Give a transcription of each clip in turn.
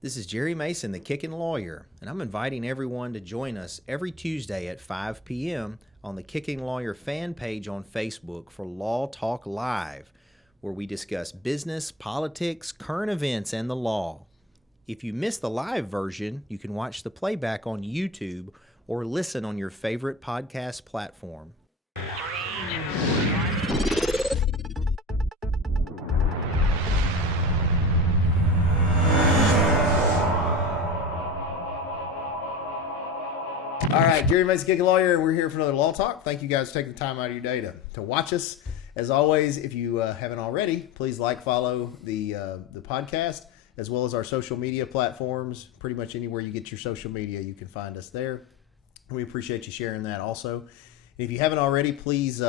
This is Jerry Mason, the Kickin Lawyer, and I'm inviting everyone to join us every Tuesday at 5 p.m. on the Kickin Lawyer fan page on Facebook for Law Talk Live, where we discuss business, politics, current events, and the law. If you miss the live version, you can watch the playback on YouTube or listen on your favorite podcast platform. All right, Jerry Mason, Kickin Lawyer, and we're here for another Law Talk. Thank you guys for taking the time out of your day to watch us. As always, if you haven't already, please follow the podcast, as well as our social media platforms. Pretty much anywhere you get your social media, you can find us there. We appreciate you sharing that also. And if you haven't already, please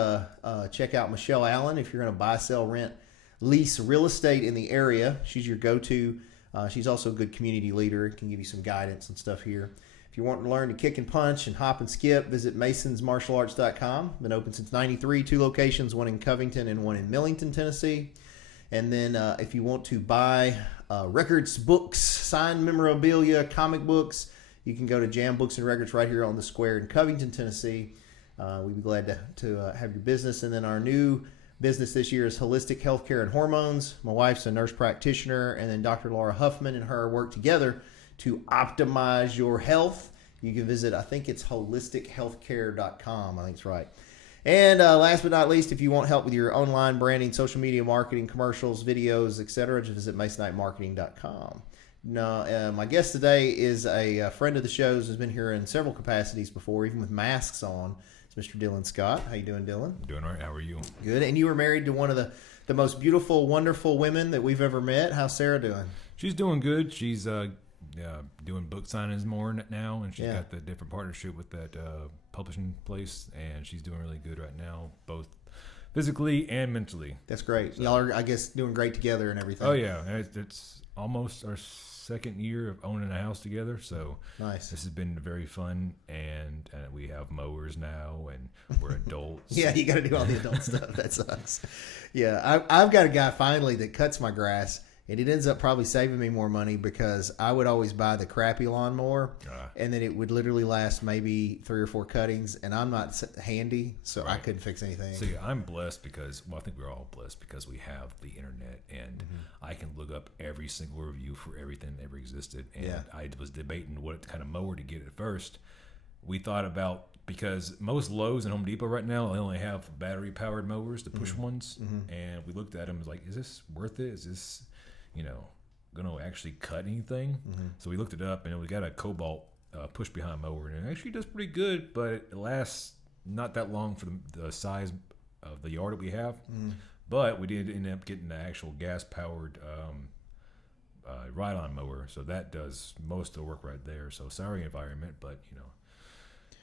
check out Michelle Allen if you're going to buy, sell, rent, lease real estate in the area. She's your go-to. She's also a good community leader, can give you some guidance and stuff here. If you want to learn to kick and punch and hop and skip, visit masonsmartialarts.com. Been open since '93, 2 locations, one in Covington and one in Millington, Tennessee. And then if you want to buy records, books, signed memorabilia, comic books, you can go to Jam Books and Records right here on the square in Covington, Tennessee. We'd be glad to have your business. And then our new business this year is Holistic Healthcare and Hormones. My wife's a nurse practitioner, and then Dr. Laura Huffman and her work together to optimize your health. You can visit, I think it's holistichealthcare.com. I think it's right. And last but not least, if you want help with your online branding, social media marketing, commercials, videos, etc., just visit masonitemarketing.com. Now, my guest today is a friend of the show's who's been here in several capacities before, even with masks on. It's Mr. Dylan Scott. How you doing, Dylan? Doing all right. How are you? Good. And you were married to one of the most beautiful, wonderful women that we've ever met. How's Sarah doing? She's doing good. She's doing book signings more now, and she's got the different partnership with that publishing place, and she's doing really good right now, both physically and mentally. That's great. So, y'all are, I guess, doing great together and everything. Oh yeah, it's almost our second year of owning a house together, so nice. This has been very fun, and we have mowers now, and we're adults. Yeah, you got to do all the adult stuff. That sucks. Yeah, I've got a guy finally that cuts my grass. And it ends up probably saving me more money because I would always buy the crappy lawnmower, and then it would literally last maybe 3 or 4 cuttings, and I'm not handy, so right. I couldn't fix anything. See, I'm blessed because, I think we're all blessed because we have the internet, and I can look up every single review for everything that ever existed. And I was debating what kind of mower to get at first. We thought about, because most Lowe's and Home Depot right now, they only have battery-powered mowers, the push ones, and we looked at them and was like, is this worth it? Is this going to actually cut anything? So we looked it up, and we got a Cobalt push behind mower, and it actually does pretty good, but it lasts not that long for the size of the yard that we have. But we did end up getting the actual gas powered ride-on mower, so that does most of the work right there. So sorry, environment, but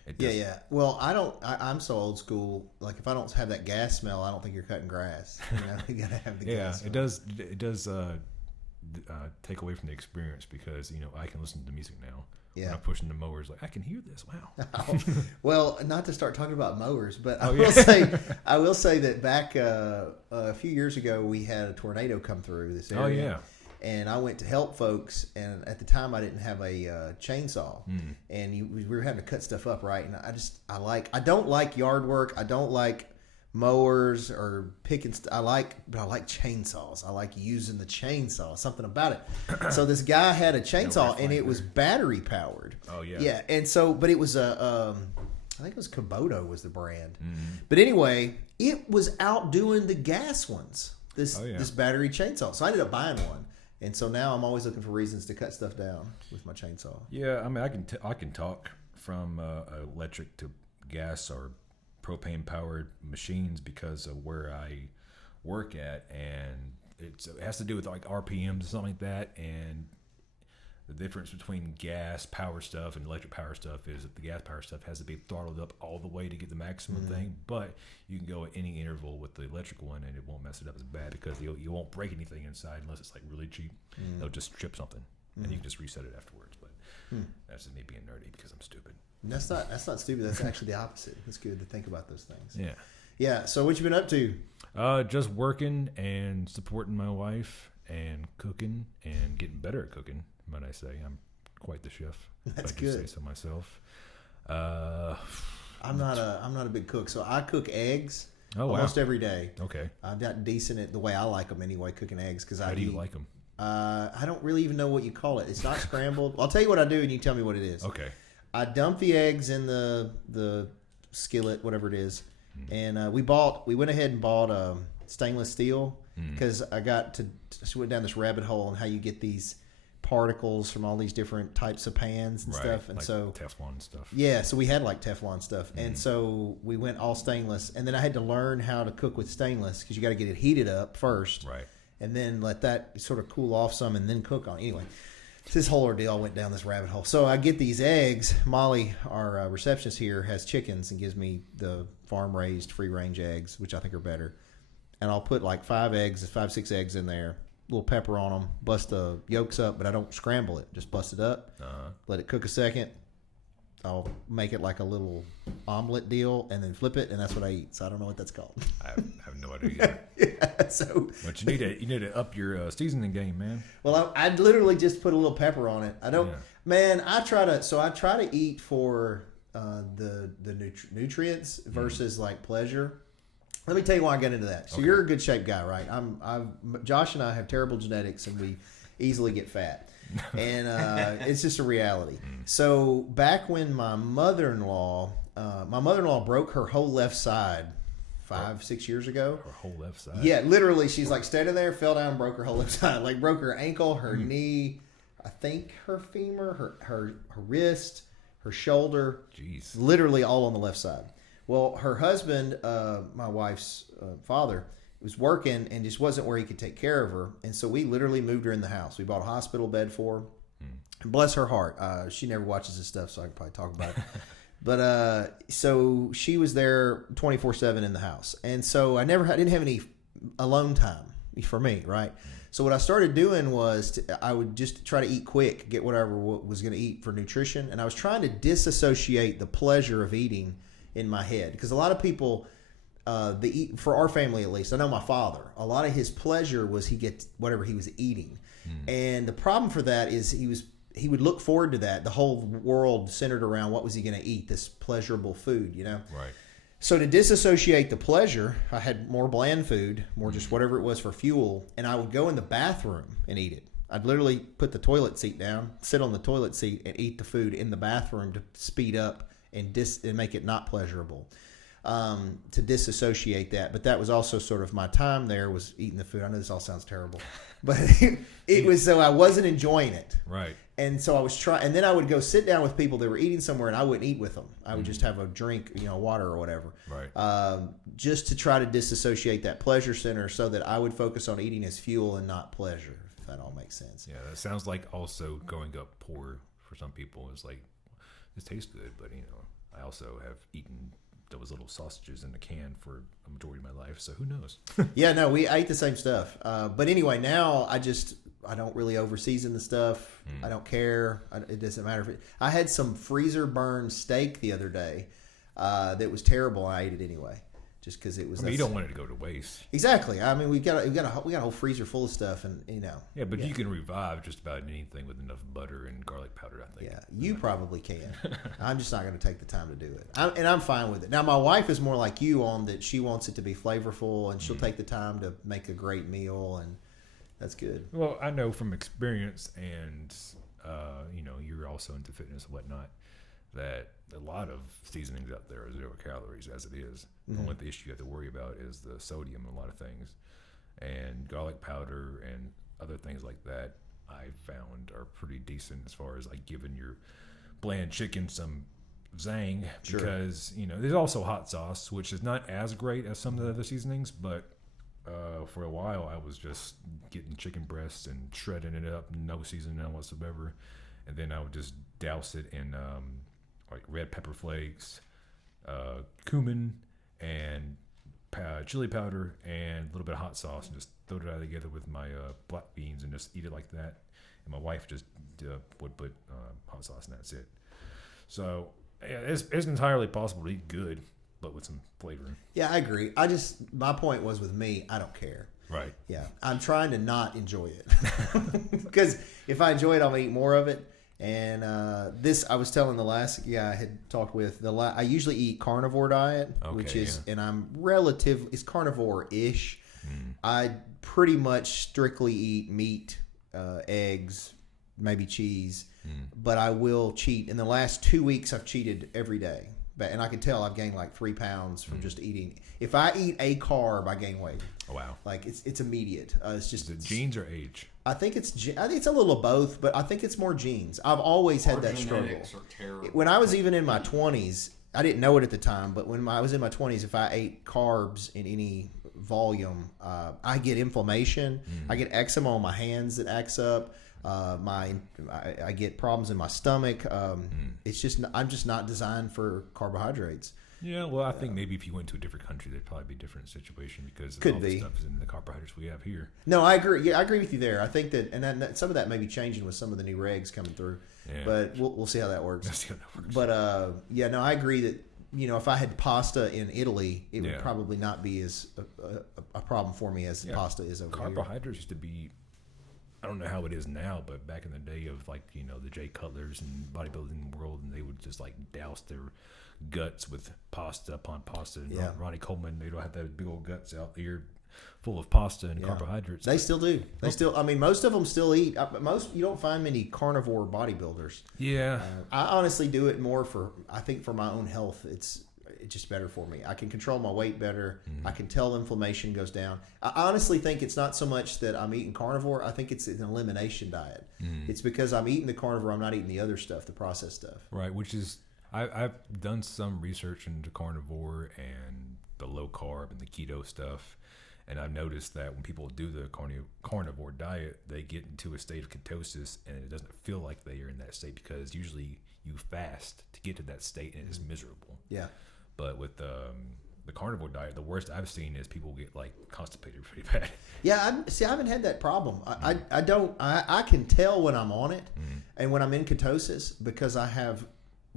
it does. Yeah. Well, I'm so old school. Like, if I don't have that gas smell, I don't think you're cutting grass. You gotta have the gas smell. It does take away from the experience because I can listen to music now. Yeah. When I'm pushing the mowers, like I can hear this. Wow. Well, not to start talking about mowers, but I will say that back a few years ago we had a tornado come through this area. Oh yeah. And I went to help folks, and at the time I didn't have a chainsaw, and we were having to cut stuff up, right? And I don't like yard work. I don't like mowers or picking. But I like chainsaws. I like using the chainsaw. Something about it. So this guy had a chainsaw, and it was battery powered. Oh yeah. Yeah, and so, but it was I think it was Kubota was the brand. But anyway, it was outdoing the gas ones. This battery chainsaw. So I ended up buying one. And so now I'm always looking for reasons to cut stuff down with my chainsaw. Yeah, I mean, I can talk from electric to gas or propane powered machines because of where I work at, and it has to do with like RPMs or something like that. And the difference between gas power stuff and electric power stuff is that the gas power stuff has to be throttled up all the way to get the maximum thing, but you can go at any interval with the electric one and it won't mess it up as bad because you won't break anything inside unless it's like really cheap. They'll just trip something and you can just reset it afterwards. But that's just me being nerdy because I'm stupid. That's not stupid. That's actually the opposite. It's good to think about those things. Yeah. Yeah. So what you been up to? Just working and supporting my wife and cooking and getting better at cooking. might I say. I'm quite the chef. That's if I do good. say so myself. I'm not a big cook, so I cook eggs almost every day. Okay. I'm not decent at the way I like them anyway, cooking eggs. How do you like them? I don't really even know what you call it. It's not scrambled. I'll tell you what I do, and you tell me what it is. Okay. I dump the eggs in the skillet, whatever it is, and we went ahead and bought stainless steel because I went down this rabbit hole on how you get these particles from all these different types of pans and stuff, and like so Teflon stuff. Yeah, so we had like Teflon stuff, and so we went all stainless, and then I had to learn how to cook with stainless because you got to get it heated up first, Right. and then let that sort of cool off some, and then cook on. Anyway, this whole ordeal went down this rabbit hole. So I get these eggs. Molly, our receptionist here, has chickens and gives me the farm-raised free-range eggs, which I think are better. And I'll put like 6 eggs in there, a little pepper on them, bust the yolks up, but I don't scramble it. Just bust it up, let it cook a second. I'll make it like a little omelet deal and then flip it, and that's what I eat. So I don't know what that's called. I have no idea either. Yeah, so, but you need to up your seasoning game, man. well, I literally just put a little pepper on it. I don't, Yeah. man. I try to eat for the nutrients versus like pleasure. Let me tell you why I got into that. So you're a good shape guy, right? Josh and I have terrible genetics, and we easily get fat, and it's just a reality. So back when my mother-in-law broke her whole left side 5-6 years ago. Her whole left side. Yeah, literally, she's like standing there, fell down, broke her whole left side. Like broke her ankle, her knee, I think her femur, her wrist, her shoulder. Jeez. Literally all on the left side. Well, her husband, my wife's father, was working and just wasn't where he could take care of her. And so we literally moved her in the house. We bought a hospital bed for her. And bless her heart. She never watches this stuff, so I can probably talk about it. But so she was there 24/7 in the house. And so I didn't have any alone time for me, right? So what I started doing was I would just try to eat quick, get whatever was going to eat for nutrition. And I was trying to disassociate the pleasure of eating in my head, because a lot of people, for our family at least, I know my father, a lot of his pleasure was he gets whatever he was eating, and the problem for that is he would look forward to that. The whole world centered around what was he going to eat, this pleasurable food, you know. Right. So to disassociate the pleasure, I had more bland food, more just whatever it was for fuel, and I would go in the bathroom and eat it. I'd literally put the toilet seat down, sit on the toilet seat, and eat the food in the bathroom to speed up and make it not pleasurable, to disassociate that. But that was also sort of my time there, was eating the food. I know this all sounds terrible, but it was so I wasn't enjoying it. Right. And so I was trying, and then I would go sit down with people that were eating somewhere, and I wouldn't eat with them. I would just have a drink, water or whatever, Right. Just to try to disassociate that pleasure center, so that I would focus on eating as fuel and not pleasure. If that all makes sense. Yeah, that sounds like also going up poor for some people. It's like, this tastes good, but I also have eaten those little sausages in a can for a majority of my life, so who knows? Yeah, no, I ate the same stuff. But anyway, now I don't really over season the stuff. I don't care. It doesn't matter I had some freezer burned steak the other day that was terrible. I ate it anyway, just because it was. You don't want it to go to waste. Exactly. I mean, we got a whole freezer full of stuff, and Yeah, but you can revive just about anything with enough butter and garlic powder, I think. Yeah, you probably can. I'm just not going to take the time to do it, and I'm fine with it. Now, my wife is more like you on that. She wants it to be flavorful, and she'll take the time to make a great meal, and that's good. Well, I know from experience, and you're also into fitness and whatnot, that a lot of seasonings out there are 0 calories as it is. The only issue you have to worry about is the sodium in a lot of things, and garlic powder and other things like that I found are pretty decent as far as like giving your bland chicken some zang. Sure. Because there's also hot sauce, which is not as great as some of the other seasonings, but for a while I was just getting chicken breasts and shredding it up, no seasoning whatsoever, and then I would just douse it in like red pepper flakes, cumin, and chili powder, and a little bit of hot sauce, and just throw it all together with my black beans and just eat it like that. And my wife just would put hot sauce, and that's it. So yeah, it's entirely possible to eat good, but with some flavor. Yeah, I agree. My point was with me, I don't care. Right. Yeah, I'm trying to not enjoy it because if I enjoy it, I'll eat more of it. And I was telling the last guy I had talked with, I usually eat carnivore diet, which is, and I'm it's carnivore-ish. I pretty much strictly eat meat, eggs, maybe cheese, but I will cheat. In the last 2 weeks, I've cheated every day. And I can tell I've gained like 3 pounds from just eating. If I eat a carb, I gain weight. Oh, wow. Like it's immediate. It's just genes or age. I think it's a little of both, but I think it's more genes. I've always had that struggle. When I was even in my 20s, I didn't know it at the time, but when I was in my 20s, if I ate carbs in any volume, I get inflammation. I get eczema on my hands that acts up. I get problems in my stomach. It's just I'm just not designed for carbohydrates. Yeah, well, I think maybe if you went to a different country, there'd probably be a different situation because Could all be. the stuff is in the carbohydrates we have here. No, I agree. Yeah, I agree with you there. I think that, and that some of that may be changing with some of the new regs coming through. Yeah. But we'll see how that works. Let's see how that works. But yeah, no, I agree that if I had pasta in Italy, it would probably not be as a problem for me as pasta is over here. Carbohydrates used to be. I don't know how it is now, but back in the day of like the Jay Cutlers and bodybuilding world, and they would just like douse their guts with pasta upon pasta. And Ronnie Coleman, they don't have that big old guts out here full of pasta and carbohydrates. They still do. They still. I mean, most of them still eat. You don't find many carnivore bodybuilders. Yeah, I honestly do it more for my own health. It's just better for me. I can control my weight better. I can tell inflammation goes down. I honestly think it's not so much that I'm eating carnivore. I think it's an elimination diet. It's because I'm eating the carnivore. I'm not eating the other stuff, the processed stuff. Right, which is I've done some research into carnivore and the low carb and the keto stuff, and I've noticed that when people do the carnivore diet, they get into a state of ketosis, and it doesn't feel like they are in that state because usually you fast to get to that state, and it's miserable. Yeah. But with the carnivore diet, the worst I've seen is people get like constipated pretty bad. Yeah, I haven't had that problem. I can tell when I'm on it and when I'm in ketosis because I have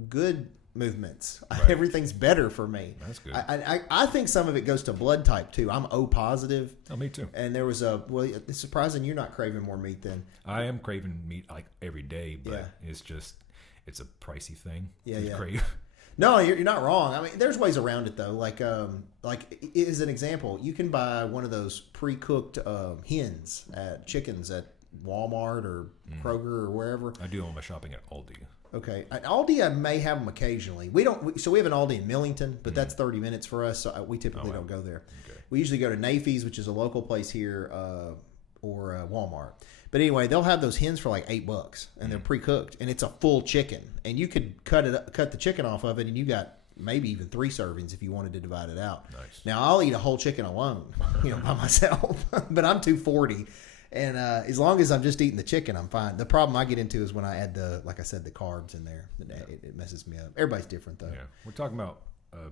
good movements. Right. Everything's better for me. That's good. I think some of it goes to blood type too. I'm O positive. Oh, me too. And there was it's surprising you're not craving more meat then. I am craving meat like every day, but it's a pricey thing to crave. No, you're not wrong. I mean, there's ways around it though. Like as an example, you can buy one of those pre-cooked chickens at Walmart or Kroger or wherever. I do all my shopping at Aldi. Okay, at Aldi I may have them occasionally. We have an Aldi in Millington, but that's 30 minutes for us, so we typically don't go there. Okay. We usually go to Nafee's, which is a local place here, or Walmart. But anyway, they'll have those hens for like $8, and they're pre-cooked, and it's a full chicken, and you could cut the chicken off of it, and you got maybe even 3 servings if you wanted to divide it out. Nice. Now I'll eat a whole chicken alone, by myself, but I'm 240, and as long as I'm just eating the chicken, I'm fine. The problem I get into is when I add the carbs in there, it messes me up. Everybody's different though. Yeah, we're talking about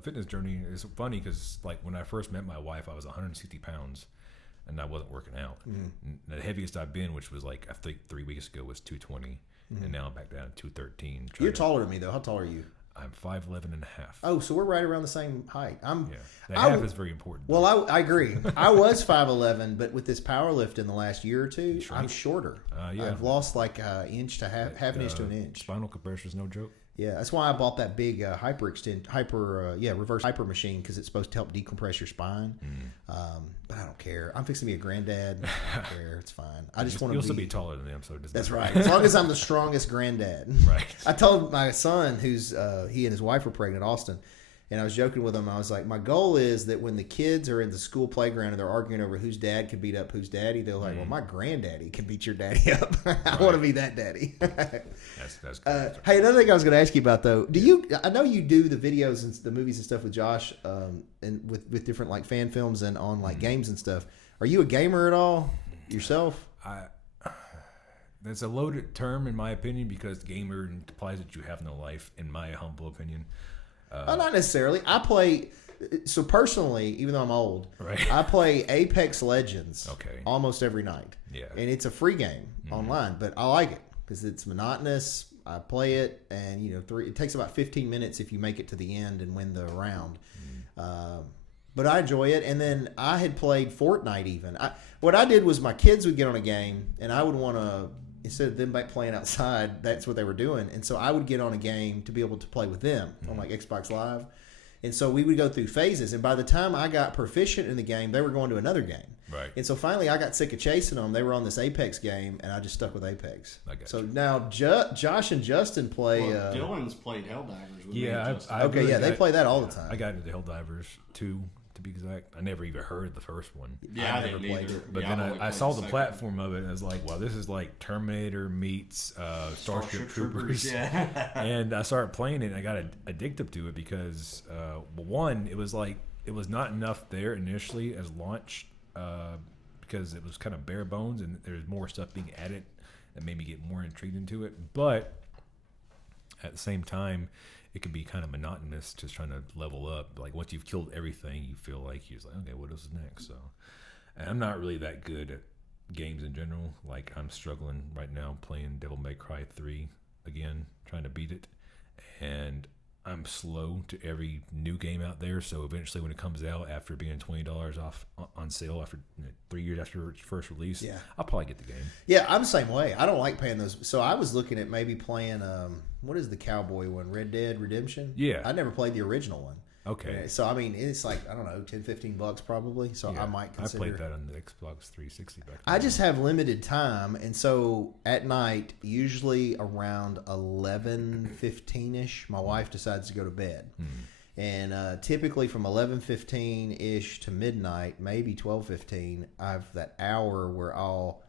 fitness journey. It's funny because like when I first met my wife, I was 160 pounds. And I wasn't working out. The heaviest I've been, which was like I think 3 weeks ago, was 220, and now I'm back down to 213. You're taller than me though. How tall are you? I'm 5'11" and a half. Oh, so we're right around the same height. The half is very important. Well, I agree. I was 5'11", but with this power lift in the last year or two, I'm shorter. I've lost like an inch to half an inch to an inch. Spinal compression is no joke. Yeah, that's why I bought that big reverse hyper machine because it's supposed to help decompress your spine. But I don't care. I'm fixing to be a granddad. I don't care. It's fine. I just want to. You'll still be taller than them, so it doesn't that's right. As long as I'm the strongest granddad. Right. I told my son, who's he and his wife were pregnant, Austin. And I was joking with him. I was like, my goal is that when the kids are in the school playground and they're arguing over whose dad can beat up whose daddy, they're like, well, my granddaddy can beat your daddy up. I want to be that daddy. That's good. Hey, another thing I was going to ask you about, though. I know you do the videos and the movies and stuff with Josh and with different like fan films and on like games and stuff. Are you a gamer at all yourself? That's a loaded term in my opinion because gamer implies that you have no life, in my humble opinion. Not necessarily. I play. So personally, even though I'm old, I play Apex Legends almost every night. Yeah, and it's a free game online, but I like it because it's monotonous. I play it, and it takes about 15 minutes if you make it to the end and win the round. but I enjoy it. And then I had played Fortnite even. What I did was my kids would get on a game, and I would want to, instead of them playing outside, that's what they were doing. And so I would get on a game to be able to play with them on like Xbox Live. And so we would go through phases. And by the time I got proficient in the game, they were going to another game. Right. And so finally I got sick of chasing them. They were on this Apex game, and I just stuck with Apex. I got so you. now Josh and Justin play. Well, Dylan's played Helldivers with me. They play that all the time. I got into Helldivers 2, to be exact. I never even heard the first one. Yeah, I never played it. But then I saw the platform of it, and I was like, wow, this is like Terminator meets Starship Troopers. Yeah. And I started playing it, and I got addicted to it because, one, it was not enough there initially as launch because it was kind of bare bones, and there's more stuff being added that made me get more intrigued into it. But at the same time, it can be kind of monotonous just trying to level up. Like once you've killed everything, you feel like you're just like, okay, what is next? So, and I'm not really that good at games in general. Like I'm struggling right now playing Devil May Cry 3 again, trying to beat it, and I'm slow to every new game out there. So eventually, when it comes out after being $20 off on sale after 3 years after its first release, I'll probably get the game. Yeah, I'm the same way. I don't like paying those. So I was looking at maybe playing what is the cowboy one? Red Dead Redemption? Yeah. I never played the original one. Okay. So I mean, it's like, I don't know, $10-15 probably. So I might consider. I played that on the Xbox 360 back then. I just have limited time, and so at night, usually around 11:15ish, my wife decides to go to bed. And typically from 11:15ish to midnight, maybe 12:15, I have that hour where I'll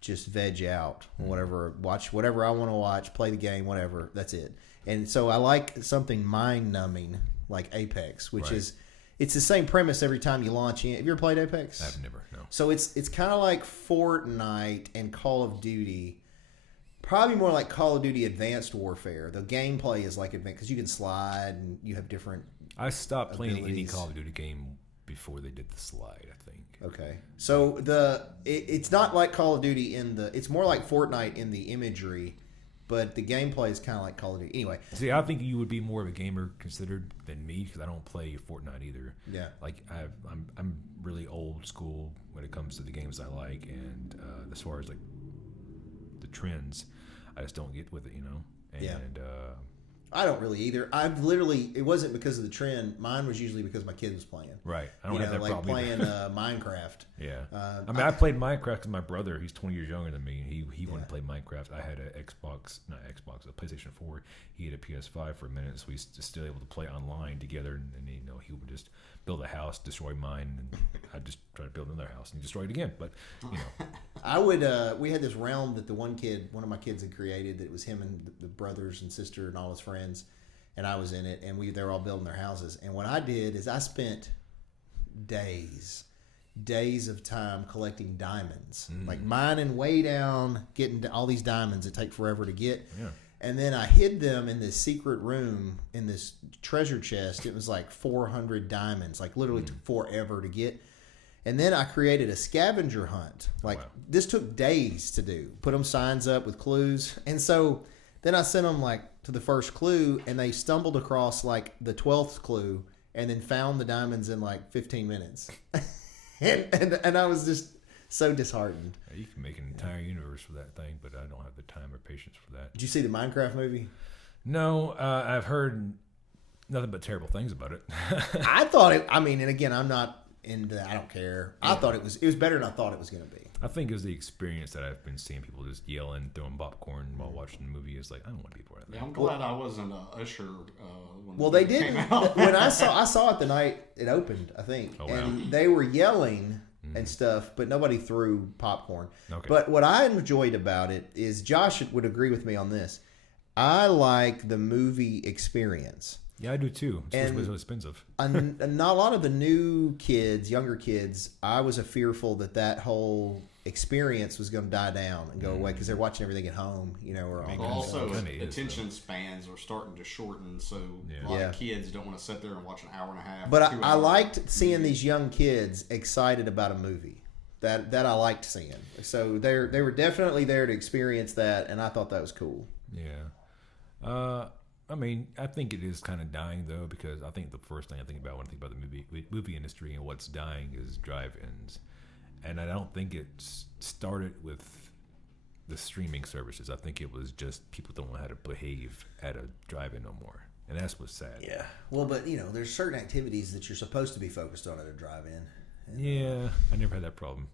just veg out, watch whatever I want to watch, play the game, whatever. That's it. And so I like something mind-numbing like Apex, which is, it's the same premise every time you launch in. Have you ever played Apex? I've never, no. So it's kind of like Fortnite and Call of Duty. Probably more like Call of Duty Advanced Warfare. The gameplay is like advanced because you can slide and you have different. I stopped playing any abilities. Call of Duty game before they did the slide, I think. Okay, so it's not like Call of Duty it's more like Fortnite in the imagery, but the gameplay is kind of like Call of Duty. Anyway, see, I think you would be more of a gamer considered than me because I don't play Fortnite either. Yeah, like I'm really old school when it comes to the games I like, and as far as like the trends, I just don't get with it, And I don't really either. It wasn't because of the trend. Mine was usually because my kid was playing. Right. I don't have that like problem playing Minecraft. Yeah. I played Minecraft because my brother, he's 20 years younger than me, and he wanted to play Minecraft. I had a PlayStation 4. He had a PS5 for a minute, so we was still able to play online together. And he would just build a house, destroy mine, and I'd just try to build another house and destroy it again. But I would. We had this realm that one of my kids had created. That was him and the brothers and sister and all his friends, and I was in it. And they were all building their houses. And what I did is I spent days of time collecting diamonds, like mining way down, getting all these diamonds that take forever to get. Yeah. And then I hid them in this secret room in this treasure chest. It was like 400 diamonds, like literally took forever to get. And then I created a scavenger hunt. This took days to do. Put them signs up with clues. And so then I sent them to the first clue, and they stumbled across the 12th clue and then found the diamonds in 15 minutes. and I was just so disheartened. You can make an entire universe for that thing, but I don't have the time or patience for that. Did you see the Minecraft movie? No, I've heard nothing but terrible things about it. I thought it. I mean, and again, I'm not into that. I don't care. I thought it was better than I thought it was going to be. I think it was the experience that I've been seeing people just yelling, throwing popcorn while watching the movie. It's like, I don't want to be part of that. Yeah, I'm glad I wasn't Usher. Well, they did. When I saw it the night it opened, I think, and they were yelling and stuff, but nobody threw popcorn. Okay. But what I enjoyed about it is Josh would agree with me on this. I like the movie experience. Yeah, I do too. It was so expensive. And not a lot of the new kids, younger kids, I was fearful that whole experience was going to die down and go away because they're watching everything at home, or also attention spans are starting to shorten, so a lot of kids don't want to sit there and watch an hour and a half. But I liked seeing these young kids excited about a movie. That I liked seeing. So they were definitely there to experience that, and I thought that was cool. Yeah. I mean, I think it is kind of dying though, because I think the first thing I think about when I think about the movie industry and what's dying is drive-ins, and I don't think it started with the streaming services. I think it was just people don't know how to behave at a drive-in no more, and that's what's sad. Yeah. Well, but there's certain activities that you're supposed to be focused on at a drive-in. Yeah, I never had that problem.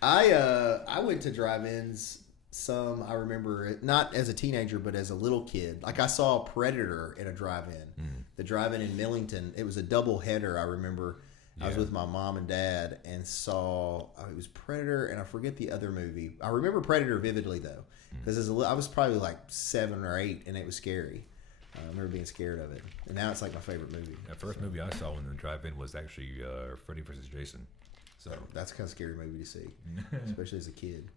I went to drive-ins. I remember it, not as a teenager, but as a little kid. Like I saw Predator at a drive-in. The drive-in in Millington. It was a double header. I remember. I was with my mom and dad and saw it was Predator, and I forget the other movie. I remember Predator vividly though, because I was probably like 7 or 8, and it was scary. I remember being scared of it, and now it's like my favorite movie. The first movie I saw in the drive-in was actually Freddy vs. Jason. So that's kind of scary movie to see, especially as a kid.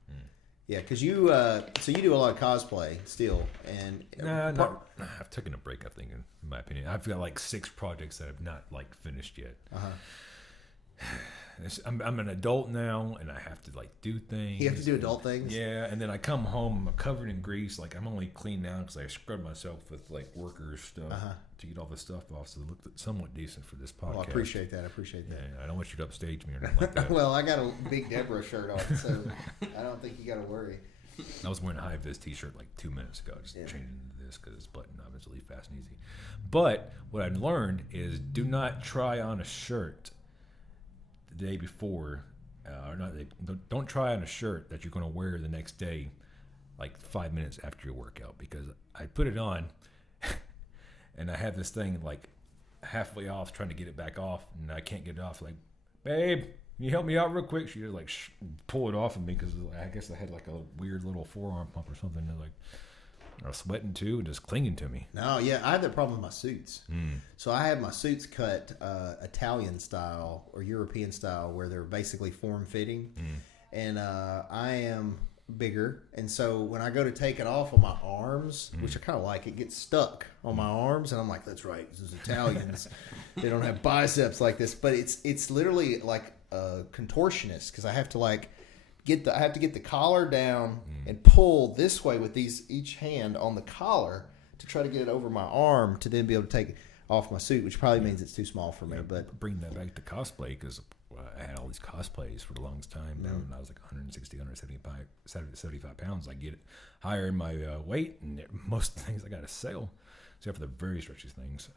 Yeah, because so you do a lot of cosplay still, and I've taken a break. I think, in my opinion, I've got like 6 projects that I've not like finished yet. I'm an adult now, and I have to like do things. You have to do adult things. Yeah, and then I come home, I'm covered in grease. Like I'm only clean now because I scrubbed myself with like workers stuff to get all the stuff off, so it looked somewhat decent for this podcast. Well, I appreciate that. Yeah, I don't want you to upstage me or anything like that. Well, I got a big Deborah shirt on, so I don't think you got to worry. I was wearing a high-vis t-shirt like 2 minutes ago. Just changing into this because it's buttoned up. It's really fast and easy. But what I learned is do not try on a shirt the day before, don't try on a shirt that you're going to wear the next day, like 5 minutes after your workout, because I put it on, and I had this thing like halfway off, trying to get it back off, and I can't get it off. Like, babe, can you help me out real quick? She just like pull it off of me because I guess I had like a weird little forearm pump or something. And like I was sweating too and just clinging to me. No, yeah, I have that problem with my suits. So I have my suits cut Italian style or European style, where they're basically form fitting, and I am bigger, and so when I go to take it off on my arms, which I kind of like, it gets stuck on my arms, and I'm like, that's right, those Italians, they don't have biceps like this, but it's literally like a contortionist, because I have to like get the collar down and pull this way with each hand on the collar to try to get it over my arm to then be able to take off my suit, which probably means it's too small for me. But bring that back to cosplay, because I had all these cosplays for the longest time. When I was like 160, 175 pounds, I get higher in my weight, and most of the things I got to sell, except for the very stretchy things.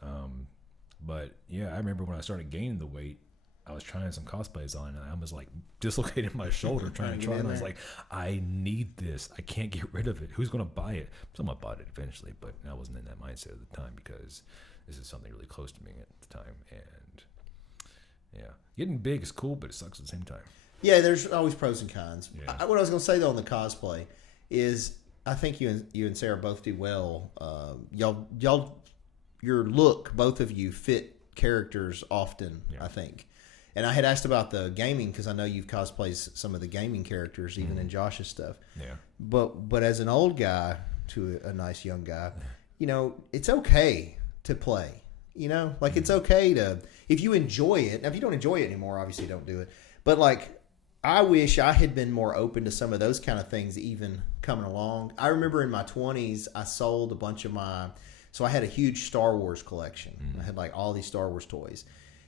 But yeah, I remember when I started gaining the weight, I was trying some cosplays on, and I was like dislocating my shoulder trying to try it. And I was like, I need this. I can't get rid of it. Who's going to buy it? Someone bought it eventually, but I wasn't in that mindset at the time, because this is something really close to me at the time. And yeah, getting big is cool, but it sucks at the same time. Yeah, there's always pros and cons. Yeah. What I was going to say though on the cosplay is, I think you and Sarah both do well. Y'all, your look, both of you fit characters often. I think. And I had asked about the gaming, because I know you've cosplayed some of the gaming characters, even in Josh's stuff. Yeah. But as an old guy to a nice young guy, it's okay to play. Like it's okay to, if you enjoy it. Now, if you don't enjoy it anymore, obviously don't do it. But like, I wish I had been more open to some of those kind of things even coming along. I remember in my 20s, I sold a bunch of so I had a huge Star Wars collection. I had like all these Star Wars toys.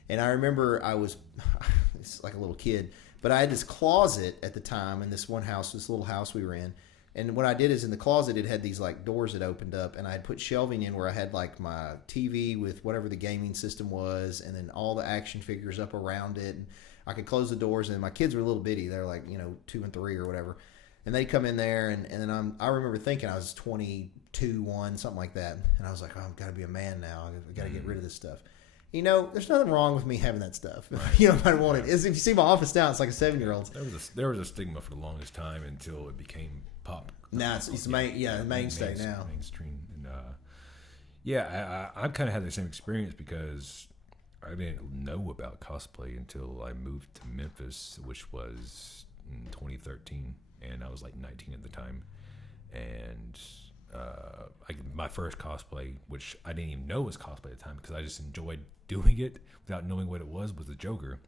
And I remember it's like a little kid, but I had this closet at the time in this little house we were in. And what I did is, in the closet, it had these like doors that opened up, and I had put shelving in where I had like my TV with whatever the gaming system was, and then all the action figures up around it. And I could close the doors, and my kids were little bitty. They're like, 2 and 3 or whatever. And they'd come in there, and then I remember thinking I was 22, 1, something like that. And I was like, I've got to be a man now. I've got to get rid of this stuff. There's nothing wrong with me having that stuff. If I want it. If you see my office now, it's like a 7-year-old's. There was a stigma for the longest time until it became pop. Now it's the mainstay now. Mainstream. And I kind of had the same experience, because I didn't know about cosplay until I moved to Memphis, which was in 2013, and I was like 19 at the time. And my first cosplay, which I didn't even know was cosplay at the time, because I just enjoyed doing it without knowing what it was the Joker.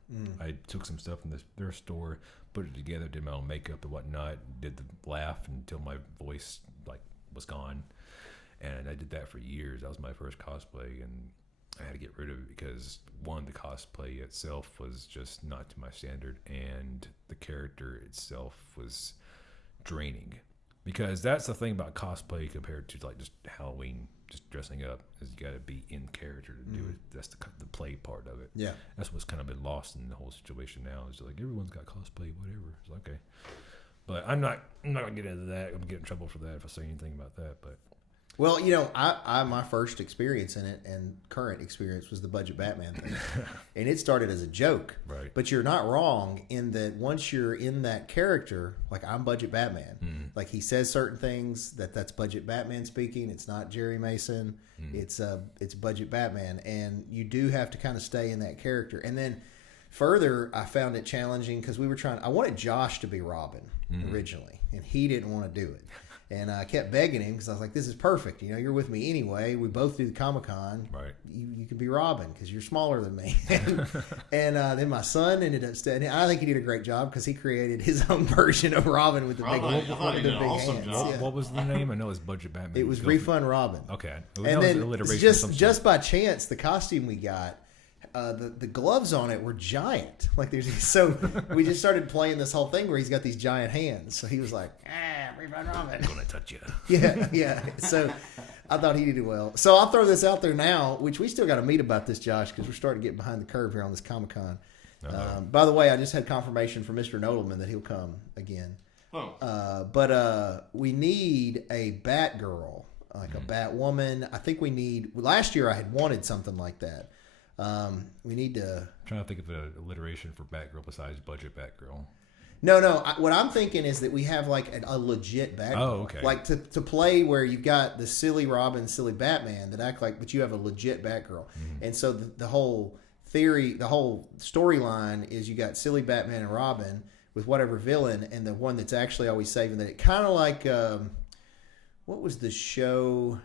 I took some stuff from their store, put it together, did my own makeup and whatnot, did the laugh until my voice like was gone, And I did that for years. That was my first cosplay, and I had to get rid of it because, one, the cosplay itself was just not to my standard, and the character itself was draining. Because that's the thing about cosplay compared to like just Halloween, just dressing up, is you got to be in character to do it. That's the play part of it. Yeah, that's what's kind of been lost in the whole situation now. Is like everyone's got cosplay, whatever. It's like, okay, but I'm not gonna get into that. I'm gonna get in trouble for that if I say anything about that. But well, I my first experience in it and current experience was the budget Batman thing. And it started as a joke. Right. But you're not wrong in that once you're in that character, like I'm budget Batman. Like he says certain things that's budget Batman speaking. It's not Jerry Mason. It's budget Batman. And you do have to kind of stay in that character. And then further, I found it challenging because I wanted Josh to be Robin originally, and he didn't want to do it. And I kept begging him because I was like, this is perfect. You're with me anyway. We both do the Comic-Con. Right. You can be Robin because you're smaller than me. and then my son ended up standing. I think he did a great job because he created his own version of Robin with the big hands. Yeah. What was the name? I know it's Budget Batman. It was Refund Robin. Okay. And then just by chance, the costume we got, the gloves on it were giant. Like so we just started playing this whole thing where he's got these giant hands. So he was like, Refund Robin. I'm gonna touch you. Yeah. So I thought he did well. So I'll throw this out there now, which we still got to meet about this, Josh, because we're starting to get behind the curve here on this Comic-Con. By the way, I just had confirmation from Mr. Nodelman that he'll come again. But we need a Batgirl, like a Batwoman. I think we need. Last year I had wanted something like that. We need to. I'm trying to think of an alliteration for Batgirl besides budget Batgirl. No. What I'm thinking is that we have like a legit Batgirl. Oh, okay. Like to play where you've got the silly Robin, silly Batman that act like, but you have a legit Batgirl. And so the whole theory, the whole storyline is you got silly Batman and Robin with whatever villain, and the one that's actually always saving that. It kind of like what was the show?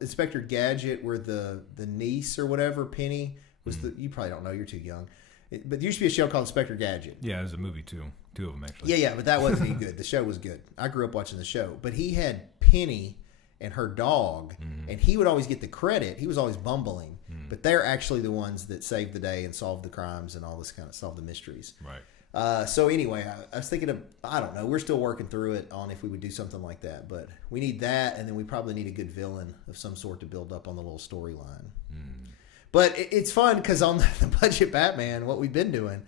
Inspector Gadget, where the niece or whatever, Penny, was you probably don't know, you're too young. But there used to be a show called Inspector Gadget. Yeah, there's a movie too. Two of them actually. Yeah, but that wasn't any good. The show was good. I grew up watching the show. But he had Penny and her dog, and he would always get the credit. He was always bumbling. But they're actually the ones that saved the day and solved the crimes and all this kind of solved the mysteries. Right. So anyway, I was thinking of, I don't know, we're still working through it on if we would do something like that. But we need that, and then we probably need a good villain of some sort to build up on the little storyline. But it's fun because on the budget Batman, what we've been doing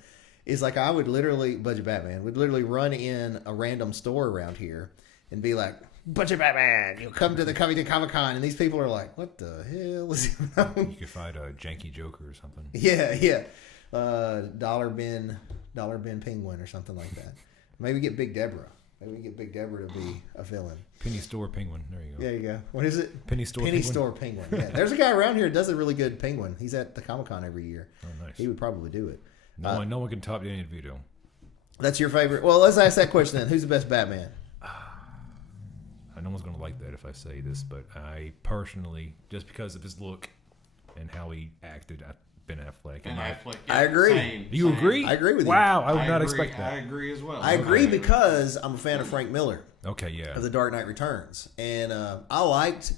is like budget Batman would literally run in a random store around here and be like, budget Batman, you'll come to the Comic-Con, and these people are like, what the hell is going on? You could find a janky Joker or something. Yeah. Dollar bin Penguin or something like that. Maybe get Big Deborah. Maybe we can get Big Deborah to be a villain. Penny Store Penguin. There you go. There you go. What is it? Penny Store Penguin. Yeah. There's a guy around here that does a really good penguin. He's at the Comic-Con every year. Oh, nice. He would probably do it. No one can top Danny DeVito. That's your favorite? Well, let's ask that question then. Who's the best Batman? No one's going to like that if I say this, but I personally, just because of his look and how he acted, Ben Affleck. I agree. You agree? I agree with you. Wow, I would not expect that. I agree as well. I agree because I'm a fan of Frank Miller. Okay, yeah. Of The Dark Knight Returns. And I liked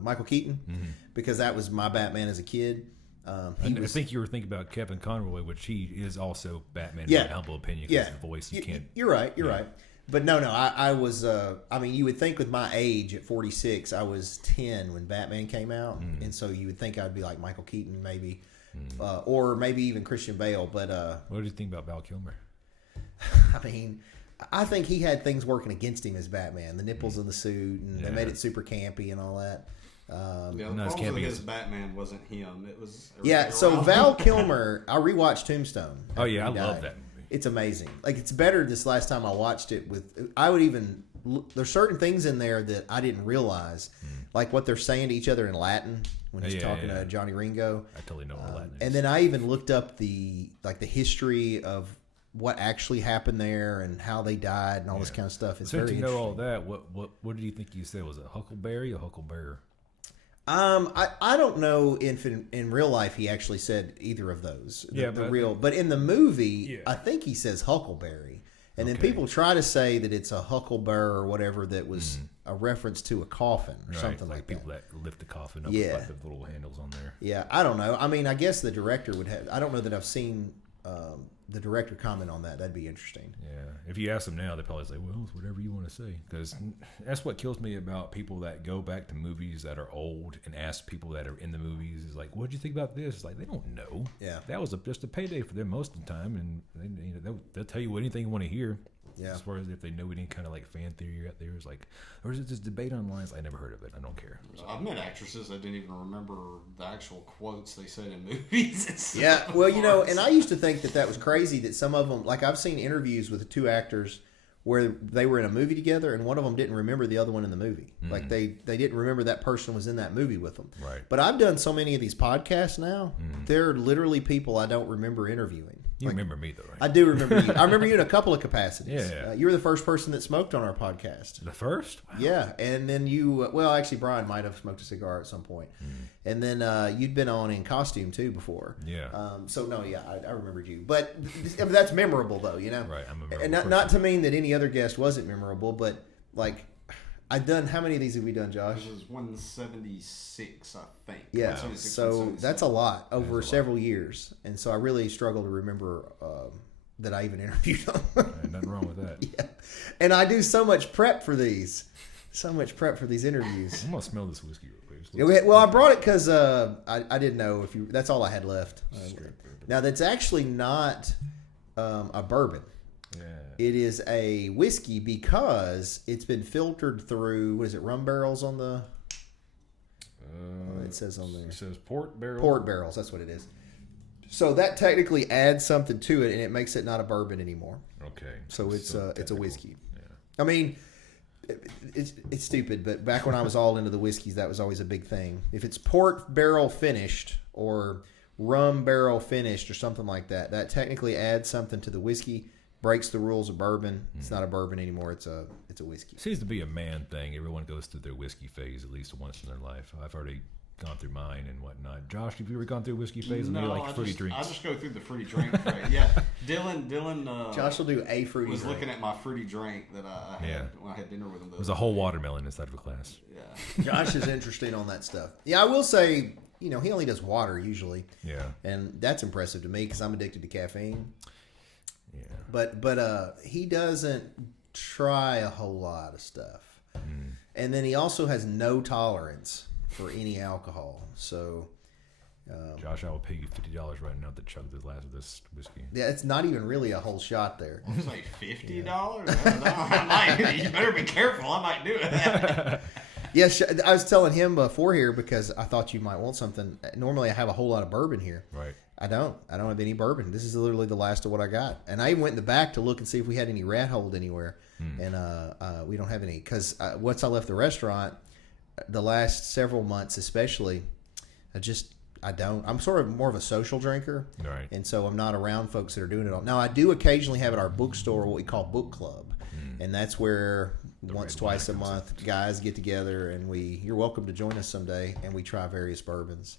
Michael Keaton because that was my Batman as a kid. I think you were thinking about Kevin Conroy, which he is also Batman in my humble opinion because of the voice. You're right. You're right. But no, I was, you would think with my age at 46, I was 10 when Batman came out. And so you would think I'd be like Michael Keaton maybe, or maybe even Christian Bale. But what did you think about Val Kilmer? I think he had things working against him as Batman. The nipples in the suit, and they made it super campy and all that. The problem with his Batman wasn't him. It was so Val Kilmer, I rewatched Tombstone. Oh, yeah, I love that movie. It's amazing. Like, it's better this last time I watched it there's certain things in there that I didn't realize, like what they're saying to each other in Latin when he's talking to Johnny Ringo. I totally know what Latin is. And then I even looked up the history of what actually happened there and how they died and all this kind of stuff. It's very interesting. To know all that, what did you think you said? Was it Huckleberry or Hucklebear? I don't know if in real life he actually said either of those. But in the movie, I think he says Huckleberry, And then people try to say that it's a huckleberry or whatever that was a reference to a coffin or something like people that. that lift the coffin up with like the little handles on there. Yeah, I don't know. I mean, I guess the director would have. I don't know that I've seen the director comment on that. That'd be interesting. Yeah, if you ask them now, they probably say, "Well, it's whatever you want to say." Because that's what kills me about people that go back to movies that are old and ask people that are in the movies, is like, "What'd you think about this?" It's like they don't know. Yeah, that was just a payday for them most of the time, and they'll tell you anything you want to hear. Yeah. As far as if they know any kind of like fan theory out there, is like, or is it this debate online? It's like, I never heard of it. I don't care. So. I've met actresses that didn't even remember the actual quotes they said in movies. Yeah, well, you know, and I used to think that was crazy that some of them, like I've seen interviews with the two actors where they were in a movie together and one of them didn't remember the other one in the movie. Like they didn't remember that person was in that movie with them. Right. But I've done so many of these podcasts now, they're literally people I don't remember interviewing. You remember me though, right? I do remember you. I remember you in a couple of capacities. Yeah. You were the first person that smoked on our podcast. The first? Wow. Yeah, and then you, well, actually, Brian might have smoked a cigar at some point. And then you'd been on in costume too before. Yeah. So no, yeah, I remembered you. But that's memorable though, you know. Right. I'm a memorable and not to mean that any other guest wasn't memorable, but like I've done. How many of these have we done, Josh? This is 176, I think. Yeah. So that's a lot over several years, and so I really struggle to remember that I even interviewed them. Nothing wrong with that. Yeah. And I do so much prep for these. So much prep for these interviews. I'm gonna smell this whiskey real quick. Well, I brought it because I didn't know if you. That's all I had left. Now that's actually not a bourbon. Yeah. It is a whiskey because it's been filtered through. What is it? Rum barrels on the. It says on there. It says port barrels. Port barrels. That's what it is. So that technically adds something to it, and it makes it not a bourbon anymore. Okay. So it's a whiskey. Yeah. I mean. It's stupid, but back when I was all into the whiskeys, that was always a big thing. If it's port barrel finished or rum barrel finished or something like that, that technically adds something to the whiskey, breaks the rules of bourbon. It's not a bourbon anymore. It's a whiskey. It seems to be a man thing. Everyone goes through their whiskey phase at least once in their life. I've already gone through mine and whatnot. Josh, have you ever gone through a whiskey phase? No, and you like fruity drinks? I just go through the fruity drink phase. Yeah, Dylan. Josh will do a fruity. Was drink. looking at my fruity drink that I had when I had dinner with him. It was a whole watermelon inside of a glass. Yeah, Josh is interesting on that stuff. Yeah, I will say, he only does water usually. Yeah, and that's impressive to me because I'm addicted to caffeine. Yeah, but he doesn't try a whole lot of stuff, and then he also has no tolerance for any alcohol. So Josh, I will pay you $50 right now to chug the last of this whiskey. Yeah, it's not even really a whole shot there. I was like $50. You better be careful. I might do it. Yes, I was telling him before here because I thought you might want something. Normally, I have a whole lot of bourbon here. Right. I don't have any bourbon. This is literally the last of what I got. And I even went in the back to look and see if we had any rat hold anywhere, and we don't have any because once I left the restaurant. The last several months, especially, I don't. I'm sort of more of a social drinker, right? And so I'm not around folks that are doing it all. Now, I do occasionally have at our bookstore what we call book club, and that's where twice a month guys get together and you're welcome to join us someday, and we try various bourbons.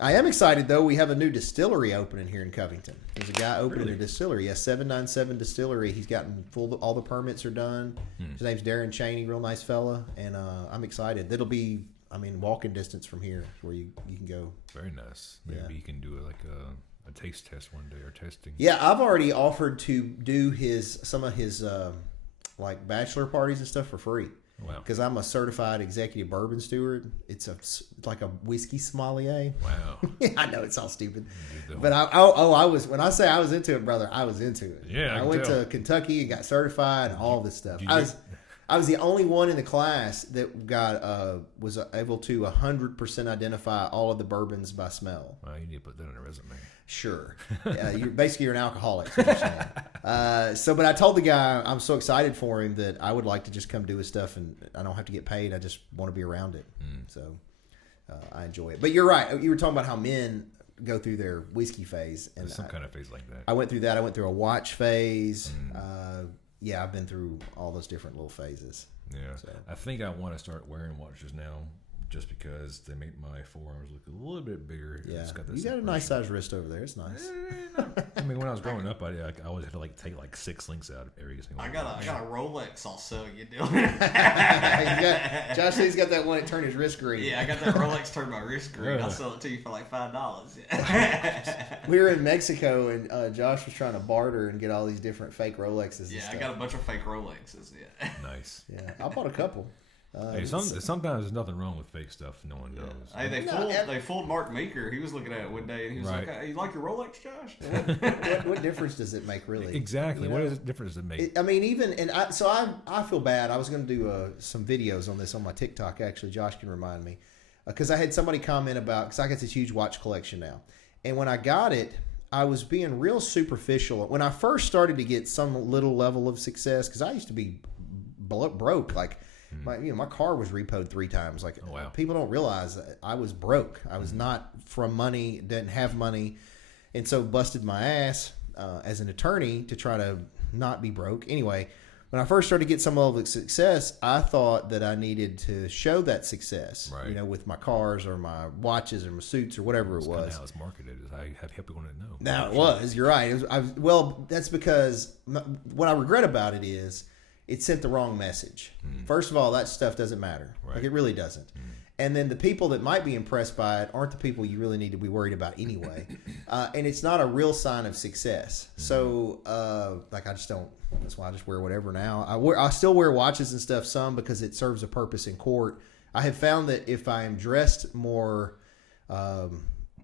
I am excited though. We have a new distillery opening here in Covington. There's a guy opening a distillery, 797 Distillery. He's gotten all the permits are done. His name's Darren Cheney, real nice fella, and I'm excited. That'll be, walking distance from here where you can go. Very nice. Maybe you can do like a taste test one day or testing. Yeah, I've already offered to do some of his like bachelor parties and stuff for free. Wow. Because I'm a certified executive bourbon steward. It's like a whiskey sommelier. Wow. I know it's all stupid, but I was, when I say I was into it, brother, I was into it. Yeah, I went to Kentucky and got certified and all this stuff. I was the only one in the class that was able to 100% identify all of the bourbons by smell. Well, you need to put that on a resume. Sure. You're an alcoholic. Is what you're saying. But I told the guy I'm so excited for him that I would like to just come do his stuff and I don't have to get paid. I just want to be around it. So I enjoy it. But you're right. You were talking about how men go through their whiskey phase. And there's some kind of phase like that. I went through that. I went through a watch phase. I've been through all those different little phases. Yeah. So. I think I want to start wearing watches now just because they make my forearms look a little bit bigger. Yeah, It's got you got a nice sized wrist over there. It's nice. I mean, when I was growing up, I always had to take 6 links out of every single one. I got a Rolex I'll sell you, Dylan. Josh said he's got that one that turned his wrist green. Yeah, I got that Rolex turned my wrist green. I'll sell it to you for like $5. We were in Mexico and Josh was trying to barter and get all these different fake Rolexes. Yeah, I got a bunch of fake Rolexes. Yeah. Nice. Yeah, I bought a couple. Hey, sometimes there's nothing wrong with fake stuff. No one knows. Hey, they fooled Mark Meeker. He was looking at it one day and he was like, "Hey, you like your Rolex, Josh?" What difference does it make, really? Exactly. What difference does it make? I feel bad. I was going to do some videos on this on my TikTok. Actually, Josh can remind me because I had somebody comment about because I got this huge watch collection now, and when I got it, I was being real superficial. When I first started to get some little level of success, because I used to be broke, like. My car was repoed 3 times. Like, oh, wow. People don't realize that I was broke. I was not from money, didn't have money, and so busted my ass as an attorney to try to not be broke. Anyway, when I first started to get some level of success, I thought that I needed to show that success, right. With my cars or my watches or my suits or whatever it was. Kind of how it's marketed. I have people want to know. Now it was. You're right. Well, that's because what I regret about it is. It sent the wrong message. First of all, that stuff doesn't matter. Right. Like, it really doesn't. And then the people that might be impressed by it aren't the people you really need to be worried about anyway. And it's not a real sign of success. So, I just don't. That's why I just wear whatever now. I still wear watches and stuff some because it serves a purpose in court. I have found that if I am dressed more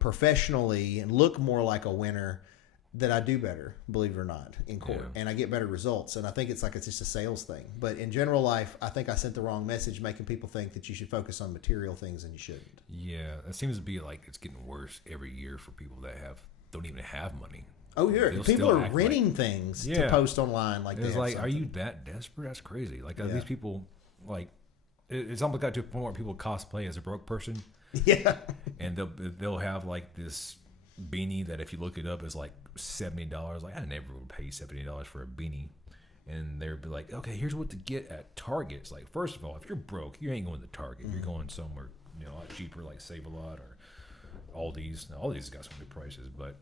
professionally and look more like a winner, that I do better, believe it or not, in court. Yeah. And I get better results. And I think it's just a sales thing. But in general life, I think I sent the wrong message, making people think that you should focus on material things and you shouldn't. Yeah, it seems to be like it's getting worse every year for people that don't even have money. Oh, yeah. People are renting things to post online like that. It's like, are you that desperate? That's crazy. Like, these people, like, it's almost got to a point where people cosplay as a broke person. Yeah. And they'll have, like, this beanie that if you look it up is like $70. Like, I never would pay $70 for a beanie. And they'll be like, okay, here's what to get at Target. It's like, first of all, if you're broke, you ain't going to Target. You're going somewhere a lot cheaper, like Save a Lot or Aldi's. Now, Aldi's got some good prices, but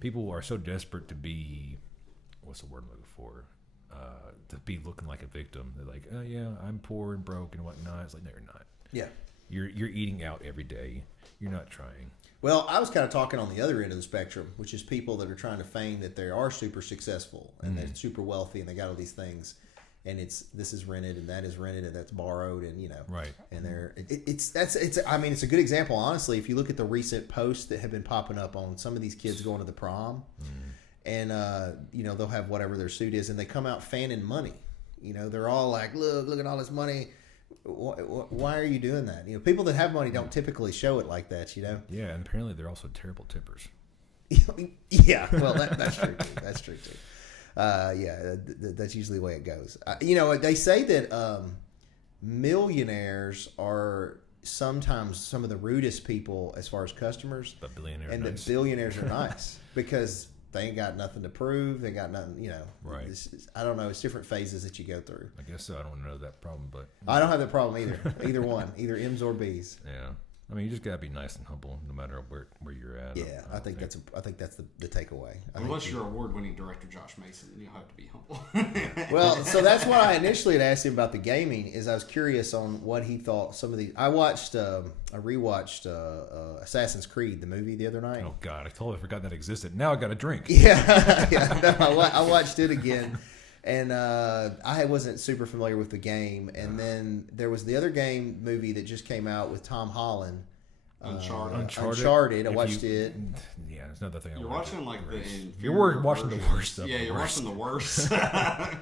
people are so desperate to be, what's the word I'm looking for? To be looking like a victim. They're like, oh yeah, I'm poor and broke and whatnot. It's like, no, you're not. Yeah. You're eating out every day. You're not trying. Well, I was kind of talking on the other end of the spectrum, which is people that are trying to feign that they are super successful and they're super wealthy and they got all these things, and this is rented and that is rented and that's borrowed and right. And it's a good example, honestly. If you look at the recent posts that have been popping up on some of these kids going to the prom, and they'll have whatever their suit is and they come out fanning money. They're all like, look at all this money. Why are you doing that? People that have money don't typically show it like that. Yeah, and apparently they're also terrible tippers. Yeah, well, that's true too. That's true too. That's usually the way it goes. They say that millionaires are sometimes some of the rudest people as far as customers, but billionaires and nice. The billionaires are nice because they ain't got nothing to prove. They got nothing, Right. I don't know. It's different phases that you go through. I guess so. I don't know that problem, but I don't have that problem either. Either one, either M's or B's. Yeah. I mean, you just gotta be nice and humble, no matter where you're at. Yeah, I think that's the takeaway. Unless you're award-winning director Josh Mason, then you'll have to be humble. Well, so that's why I initially had asked him about the gaming. Is I was curious on what he thought. Some of the I rewatched Assassin's Creed the movie the other night. Oh God, I totally forgot that existed. Now I got a drink. Yeah, yeah. No, I watched it again. And I wasn't super familiar with the game. And then there was the other game movie that just came out with Tom Holland. Uncharted. I watched it. Yeah, there's another thing. You're watching like the you're watching the worst stuff. Yeah, you're watching the worst. I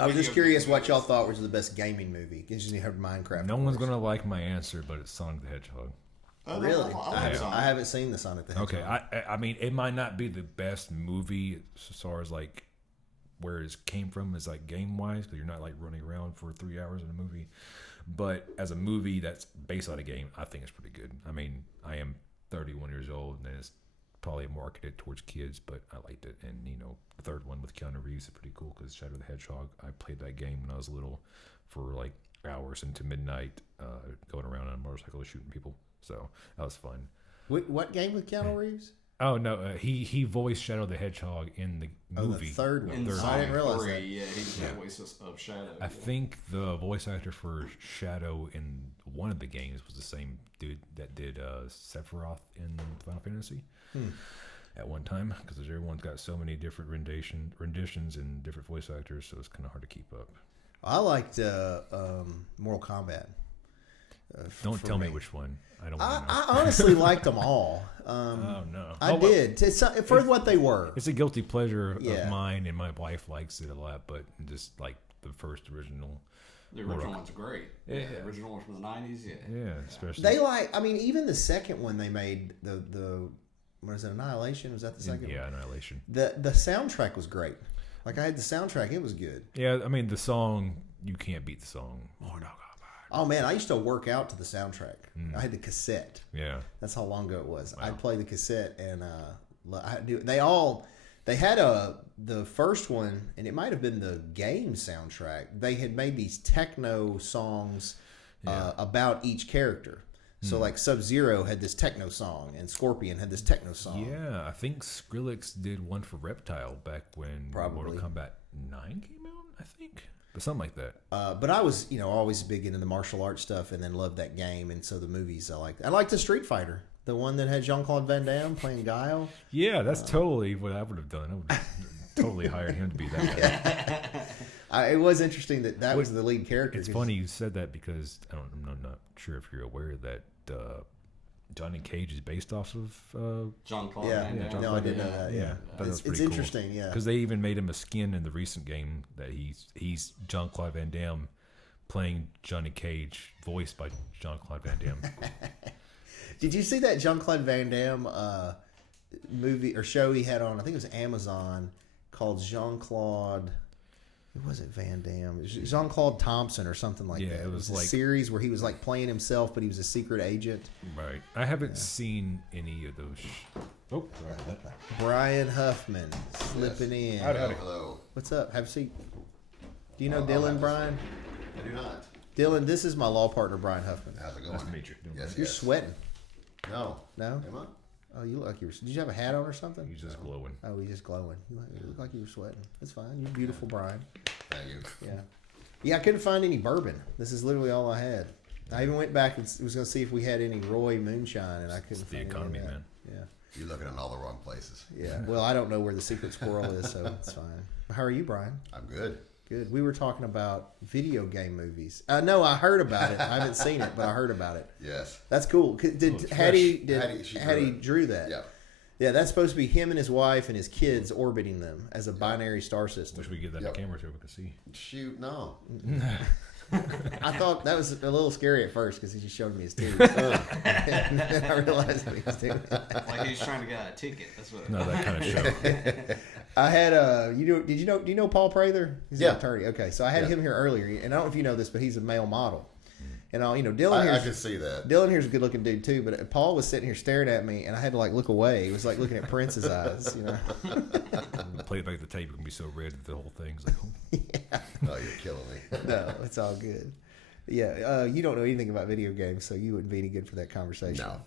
was just curious what y'all thought was the best gaming movie. Because you heard Minecraft. No one's gonna like my answer, but it's Sonic the Hedgehog. Really? I haven't seen the Sonic the Hedgehog. Okay, I mean, it might not be the best movie as far as like where it came from is like game wise, because you're not like running around for 3 hours in a movie, but as a movie that's based on a game, I think it's pretty good. I mean, I am 31 years old and it's probably marketed towards kids, but I liked it. And the third one with Keanu Reeves is pretty cool because Shadow the Hedgehog, I played that game when I was little for like hours hours into midnight, going around on a motorcycle shooting people. So that was fun. What game with Keanu Reeves? Oh no, he voiced Shadow the Hedgehog in the movie. The third one. I didn't realize that. Yeah, he's the voice of Shadow. I think the voice actor for Shadow in one of the games was the same dude that did Sephiroth in Final Fantasy at one time, because everyone's got so many different renditions and different voice actors, so it's kind of hard to keep up. I liked Mortal Kombat. Don't tell me which one. I don't want to know. I honestly liked them all. Oh no, I did. For what they were. It's a guilty pleasure of mine, and my wife likes it a lot. But just like the first original, the original one's great. Yeah, the original one from the '90s. Yeah, especially they even the second one they made, the what is it, Annihilation? Was that the second? Yeah, one? Annihilation. The soundtrack was great. Like, I had the soundtrack; it was good. Yeah, I mean the song, you can't beat the song. Oh man, I used to work out to the soundtrack. I had the cassette. Yeah, that's how long ago it was. Wow. I'd play the cassette, and I do. They had the first one, and it might have been the game soundtrack. They had made these techno songs about each character. So like Sub-Zero had this techno song, and Scorpion had this techno song. Yeah, I think Skrillex did one for Reptile back when Mortal Kombat 9 came out, I think. But something like that. But I was, always big into the martial arts stuff, and then loved that game, and so the movies I liked. I liked the Street Fighter, the one that had Jean-Claude Van Damme playing Guile. Yeah, that's totally what I would have done. I would have totally hired him to be that guy. It was interesting that was the lead character. It's funny you said that, because I'm not sure if you're aware that Johnny Cage is based off of Jean-Claude. Yeah, no, I didn't know that. Yeah, it's interesting. Yeah, because they even made him a skin in the recent game that he's Jean-Claude Van Damme playing Johnny Cage, voiced by Jean-Claude Van Damme. Did you see that Jean-Claude Van Damme movie or show he had on? I think it was Amazon, called Jean-Claude. Who was it? Van Damme. It was Jean-Claude Thompson or something like that. Yeah, it was a like series where he was like playing himself, but he was a secret agent. Right. I haven't seen any of those. Brian Huffman slipping in. Hello. What's up? Have a seat. Do you know Dylan, Brian? I do not. Dylan, this is my law partner, Brian Huffman. How's it going? Nice to meet you. Yes, You're sweating. No. No? Am I? Oh, you look like you were. Did you have a hat on or something? He's just glowing. Oh, he's just glowing. You look like you were sweating. It's fine. You're beautiful, Brian. Thank you. Yeah. Yeah, I couldn't find any bourbon. This is literally all I had. I even went back and was going to see if we had any Roy moonshine, and I couldn't find the economy, any of that. man. Yeah. You're looking in all the wrong places. Yeah. Well, I don't know where the secret squirrel is, so it's fine. How are you, Brian? I'm good. Good. We were talking about video game movies. No, I heard about it. I haven't seen it, but I heard about it. Yes. That's cool. Hattie drew that? Yeah. Yeah, that's supposed to be him and his wife and his kids orbiting them as a binary star system. Wish we could get that on camera so we could see. Shoot, no. I thought that was a little scary at first because he just showed me his titties. And then I realized what he was doing. Like he's trying to get a ticket. That's what. No, that kind of show. I had do you know Paul Prather? He's an attorney. Okay, so I had him here earlier, and I don't know if you know this, but he's a male model. And Dylan I can see that. Dylan here's a good looking dude too, but Paul was sitting here staring at me, and I had to look away. It was like looking at Prince's eyes, Play it back the tape, it can be so red that the whole thing's like, yeah. Oh, you're killing me. No, it's all good. Yeah, you don't know anything about video games, so you wouldn't be any good for that conversation. No.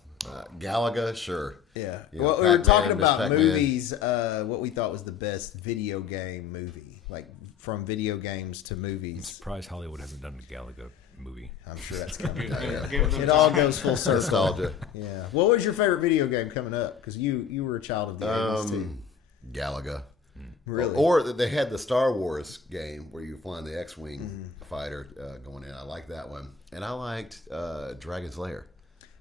Galaga, sure. Yeah. Well, we were talking about movies, what we thought was the best video game movie, like from video games to movies. I'm surprised Hollywood hasn't done a Galaga movie. I'm sure that's coming. Yeah. It all goes full circle. Nostalgia. Yeah. What was your favorite video game coming up? Because you were a child of the 80s too. Galaga. Really? Or they had the Star Wars game where you were flying the X-Wing fighter going in. I liked that one. And I liked Dragon's Lair.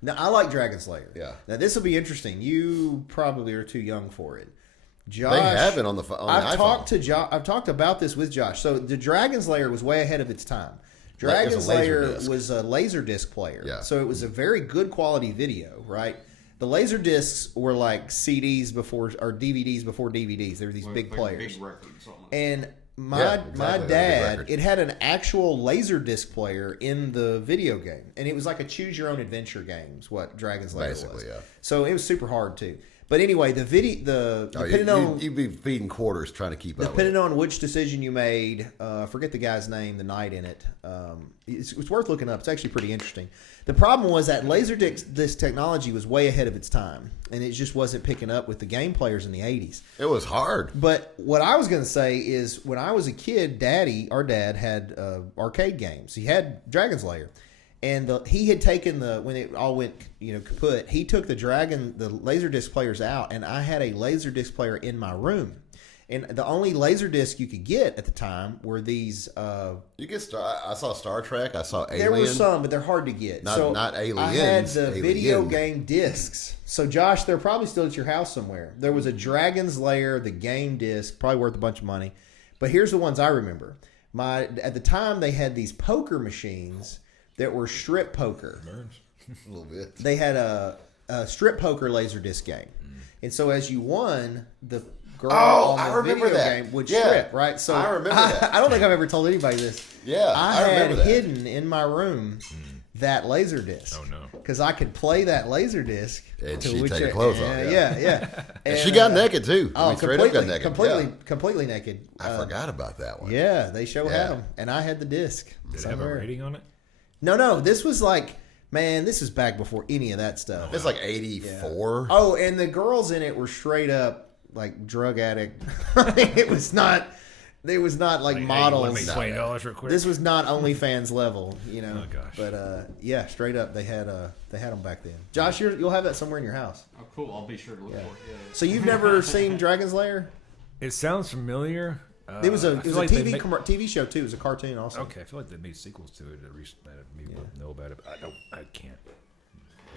Now, I like Dragon Slayer. Yeah. Now, this will be interesting. You probably are too young for it. Josh, They have it on the iPhone. I've talked about this with Josh. So the Dragon Slayer was way ahead of its time. Dragon Slayer was a Laserdisc player. Yeah. So it was a very good quality video, right? The Laserdiscs were like CDs before, or DVDs before DVDs. They were these big players. Big records. And my dad, it had an actual Laserdisc player in the video game. And it was like a choose your own adventure game, is what Dragon Slayer was. Basically, yeah. So it was super hard too. But anyway, depending on you'd be feeding quarters trying to keep up. Depending on which decision you made, I forget the guy's name, the knight in it. It's worth looking up. It's actually pretty interesting. The problem was that Laserdisc technology was way ahead of its time, and it just wasn't picking up with the game players in the 80s. It was hard. But what I was going to say is when I was a kid, our dad had arcade games. He had Dragon's Lair. And he had taken when it all went, kaput, he took the Laserdisc players out, and I had a Laserdisc player in my room. And the only Laserdisc you could get at the time were these. You get I saw Star Trek. I saw Alien. There were some, but they're hard to get. Not Aliens. I had the video game discs. So Josh, they're probably still at your house somewhere. There was a Dragon's Lair, the game disc, probably worth a bunch of money. But here's the ones I remember. At the time, they had these poker machines that were strip poker. A little bit. They had a strip poker Laserdisc game. And so as you won, the girl on the video game would strip, right? So I remember that. I don't think I've ever told anybody this. Yeah, I remember had that. hidden in my room that Laserdisc. Oh, no. Because I could play that Laserdisc. And she'd take her clothes off. Yeah. And she got naked, too. Oh, straight up got naked. completely naked. I forgot about that one. Yeah, they had them. And I had the disc. Did it have a rating on it? No. This was this is back before any of that stuff. It's like 84. Yeah. Oh, and the girls in it were straight up like drug addict. It was not like models. Hey, $20 real quick. This was not OnlyFans level, Oh gosh. But yeah, straight up they had them back then. Josh, you'll have that somewhere in your house. Oh, cool. I'll be sure to look for it. Yeah. So you've never seen Dragon's Lair? It sounds familiar. It was a like TV show too. It was a cartoon also. Okay, I feel like they made sequels to it. At least maybe know about it. But I can't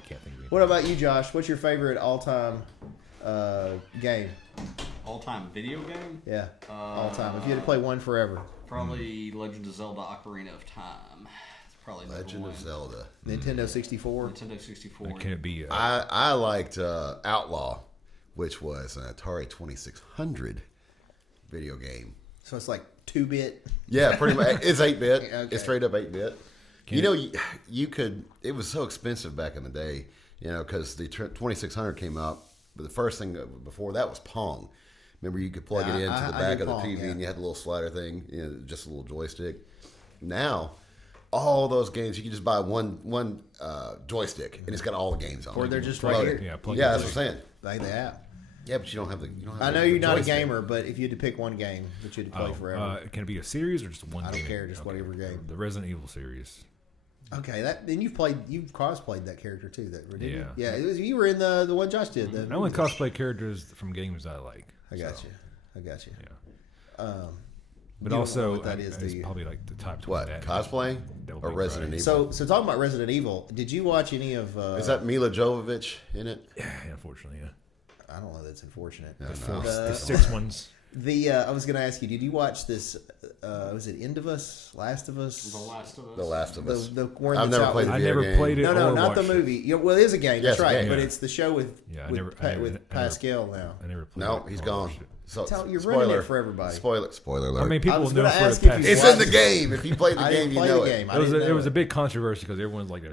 think of it. What about you, Josh? What's your favorite all-time game? All-time video game? Yeah, all-time. If you had to play one forever. Probably Legend of Zelda: Ocarina of Time. It's probably Legend of Zelda. Nintendo 64. Nintendo 64. Can it be? I liked Outlaw, which was an Atari 2600 video game. So it's like 2-bit. Yeah, pretty much. It's 8-bit. Okay. It's straight up 8-bit. You could. It was so expensive back in the day, because the 2600 came out. But the first thing before that was Pong. Remember, you could plug it into the back of the TV, and you had the little slider thing, just a little joystick. Now, all those games you can just buy one joystick, and it's got all the games on it. Or they're just right here. Yeah, that's what I'm saying. Like the app. Yeah, but you don't have the. I know you're not a gamer, but if you had to pick one game that you had to play forever, can it be a series or just one? I don't game? care, just whatever game. The Resident Evil series. Okay, then you've cosplayed that character too. Yeah. You were in the one Josh did. I only cosplay characters from games I like. I got you. Yeah. But you also, don't know what that is, it's do you? probably like the top 20. What, that cosplay Devil or May Resident Cry. Evil? So talking about Resident Evil, did you watch any of? Is that Mila Jovovich in it? Yeah, unfortunately, yeah. I don't know. That's unfortunate. The 6 ones. I was going to ask you, did you watch this? Was it End of Us, Last of Us? The Last of Us. The Last of Us. I've never played the I video never game. played it. No, or not the watched it. movie. Well, it is a game. Yes, That's right. a game. But it's the show with I Pascal now. I never played No, it he's or gone. watched it. So, You're ruining it for everybody. Spoiler alert. I mean, I people was know gonna for ask the if past. you It's in the game. If you played the I game, didn't you play know the it. game. It was a big controversy because everyone's like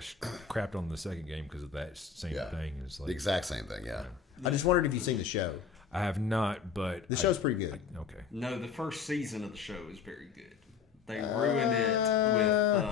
crapped on the second game because of that same thing. It's The like, exact same thing, yeah. I just wondered if you've seen the show. I have not, but The show's pretty good. okay. No, the first season of the show is very good. They ruined it with.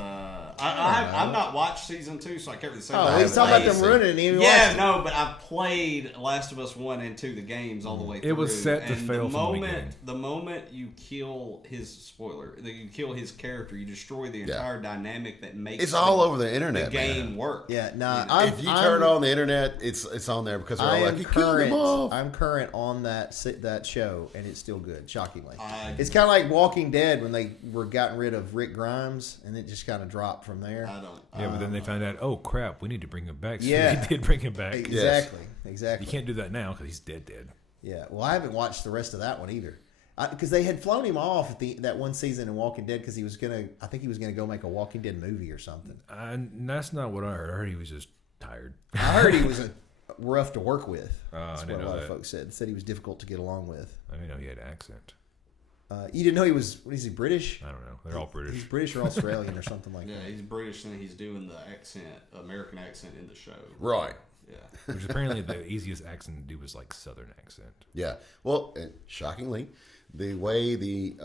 I've not watched season 2, so I can't really say. Oh, he's talking about them ruining it. Yeah, no, but I've played Last of Us 1 and 2, the games, all the way through. It was set to and fail from the beginning. The moment you kill his you kill his character, you destroy the entire dynamic that makes It's all over the internet, the game man. work. Yeah, nah. If you turn on the internet, it's on there because they're all like, you killed him off. I'm current on that show, and it's still good. Shockingly, It's kind of like Walking Dead when they were gotten rid of Rick Grimes, and it just kind of dropped from there. I don't. Yeah, but then they found out, oh crap, we need to bring him back. So Yeah. they did bring him back. Exactly. You can't do that now because he's dead. Yeah. Well, I haven't watched the rest of that one either, because they had flown him off at that one season in Walking Dead because I think he was gonna go make a Walking Dead movie or something. And that's not what I heard. I heard he was just tired. I heard he was rough to work with. I That's didn't what a know lot of that. folks said he was difficult to get along with. I didn't know he had an accent. You didn't know he was? What is he, British? I don't know. They're all British. He's British or Australian or something like Yeah, that. he's British and he's doing the American accent in the show. Right. Yeah. Which apparently the easiest accent to do is like Southern accent. Yeah. Well, and shockingly, the way the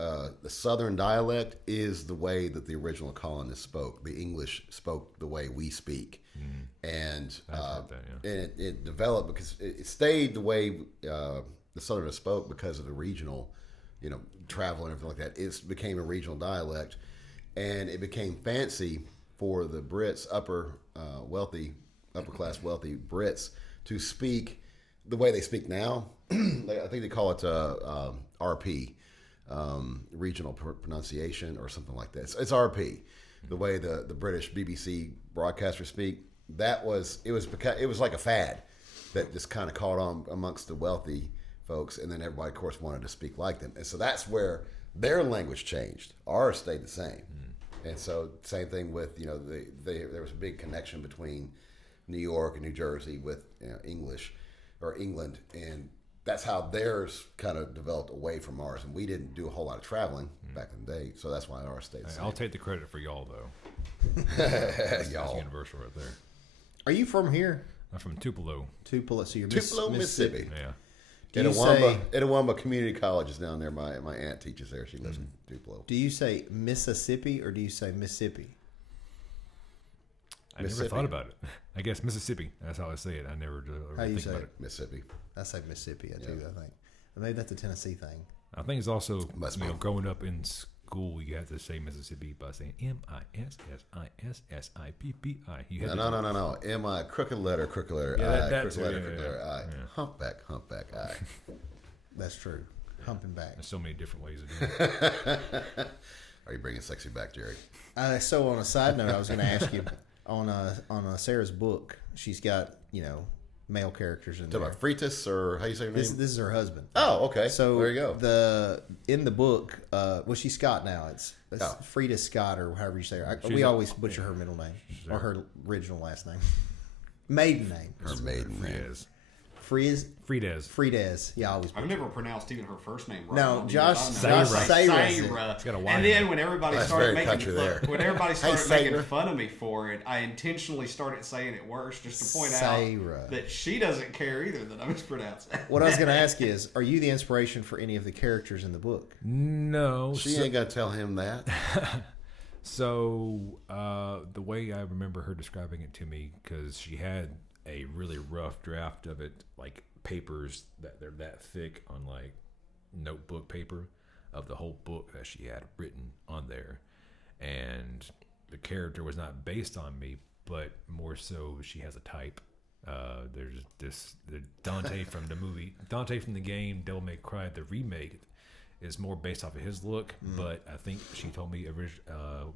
Southern dialect is the way that the original colonists spoke. The English spoke the way we speak, and I've heard that, and it developed because it stayed the way the Southerners spoke because of the regional, travel and everything like that. It became a regional dialect, and it became fancy for the Brits, upper class wealthy Brits to speak the way they speak now. I think they call it RP, regional pronunciation or something like that. It's RP, the way the British BBC broadcasters speak. It was like a fad that just kind of caught on amongst the wealthy folks, and then everybody, of course, wanted to speak like them. And so that's where their language changed. Ours stayed the same. And so same thing with, there was a big connection between New York and New Jersey with English or England, and that's how theirs kind of developed away from ours. And we didn't do a whole lot of traveling back in the day, so that's why ours stayed the same. I'll take the credit for y'all, though. That's universal right there. Are you from here? I'm from Tupelo. Tupelo, so you're Tupelo, Mississippi. Yeah. Itawamba Community College is down there. My aunt teaches there. She lives in Tupelo. Do you say Mississippi or do you say Mississippi? I never thought about it. I guess Mississippi. That's how I say it. I never How you think say about it? Mississippi. I say Mississippi, too, I think. But maybe that's a Tennessee thing. I think it's also, Must be. growing up in school, you have to say Mississippi by saying Mississippi. No. M-I, crooked letter, Yeah, I, that crooked too, letter, yeah, crooked letter, yeah. I. Yeah. Humpback, I. That's true. Humping back. There's so many different ways of doing it. Are you bringing sexy back, Jerry? So on a side note, I was going to ask you, on Sarah's book, she's got, male characters in Talking there. about Fritas, or how you say her name? This is her husband. Oh, okay. So there you go. In the book, she's Scott now. It's Oh. Frida Scott or however you say her. She's We a- always butcher her middle name or her original last name, maiden name. Her maiden name. Frides. Frides. Frides. Yeah, I always. I've never pronounced even her first name right. No, I mean, Josh I know. Sayra. It's got a Y And in then it. when everybody That's started very making country there. when everybody started making Sayra. fun of me for it, I intentionally started saying it worse just to point Sayra. out that she doesn't care either that I mispronounce it. What I was going to ask is, are you the inspiration for any of the characters in the book? No. She ain't gonna tell him that. So the way I remember her describing it to me, because she had a really rough draft of it, like papers that they're that thick on like notebook paper of the whole book that she had written on there, and the character was not based on me, but more so she has a type. There's the Dante from the movie, Dante from the game Devil May Cry, the remake, is more based off of his look, but I think she told me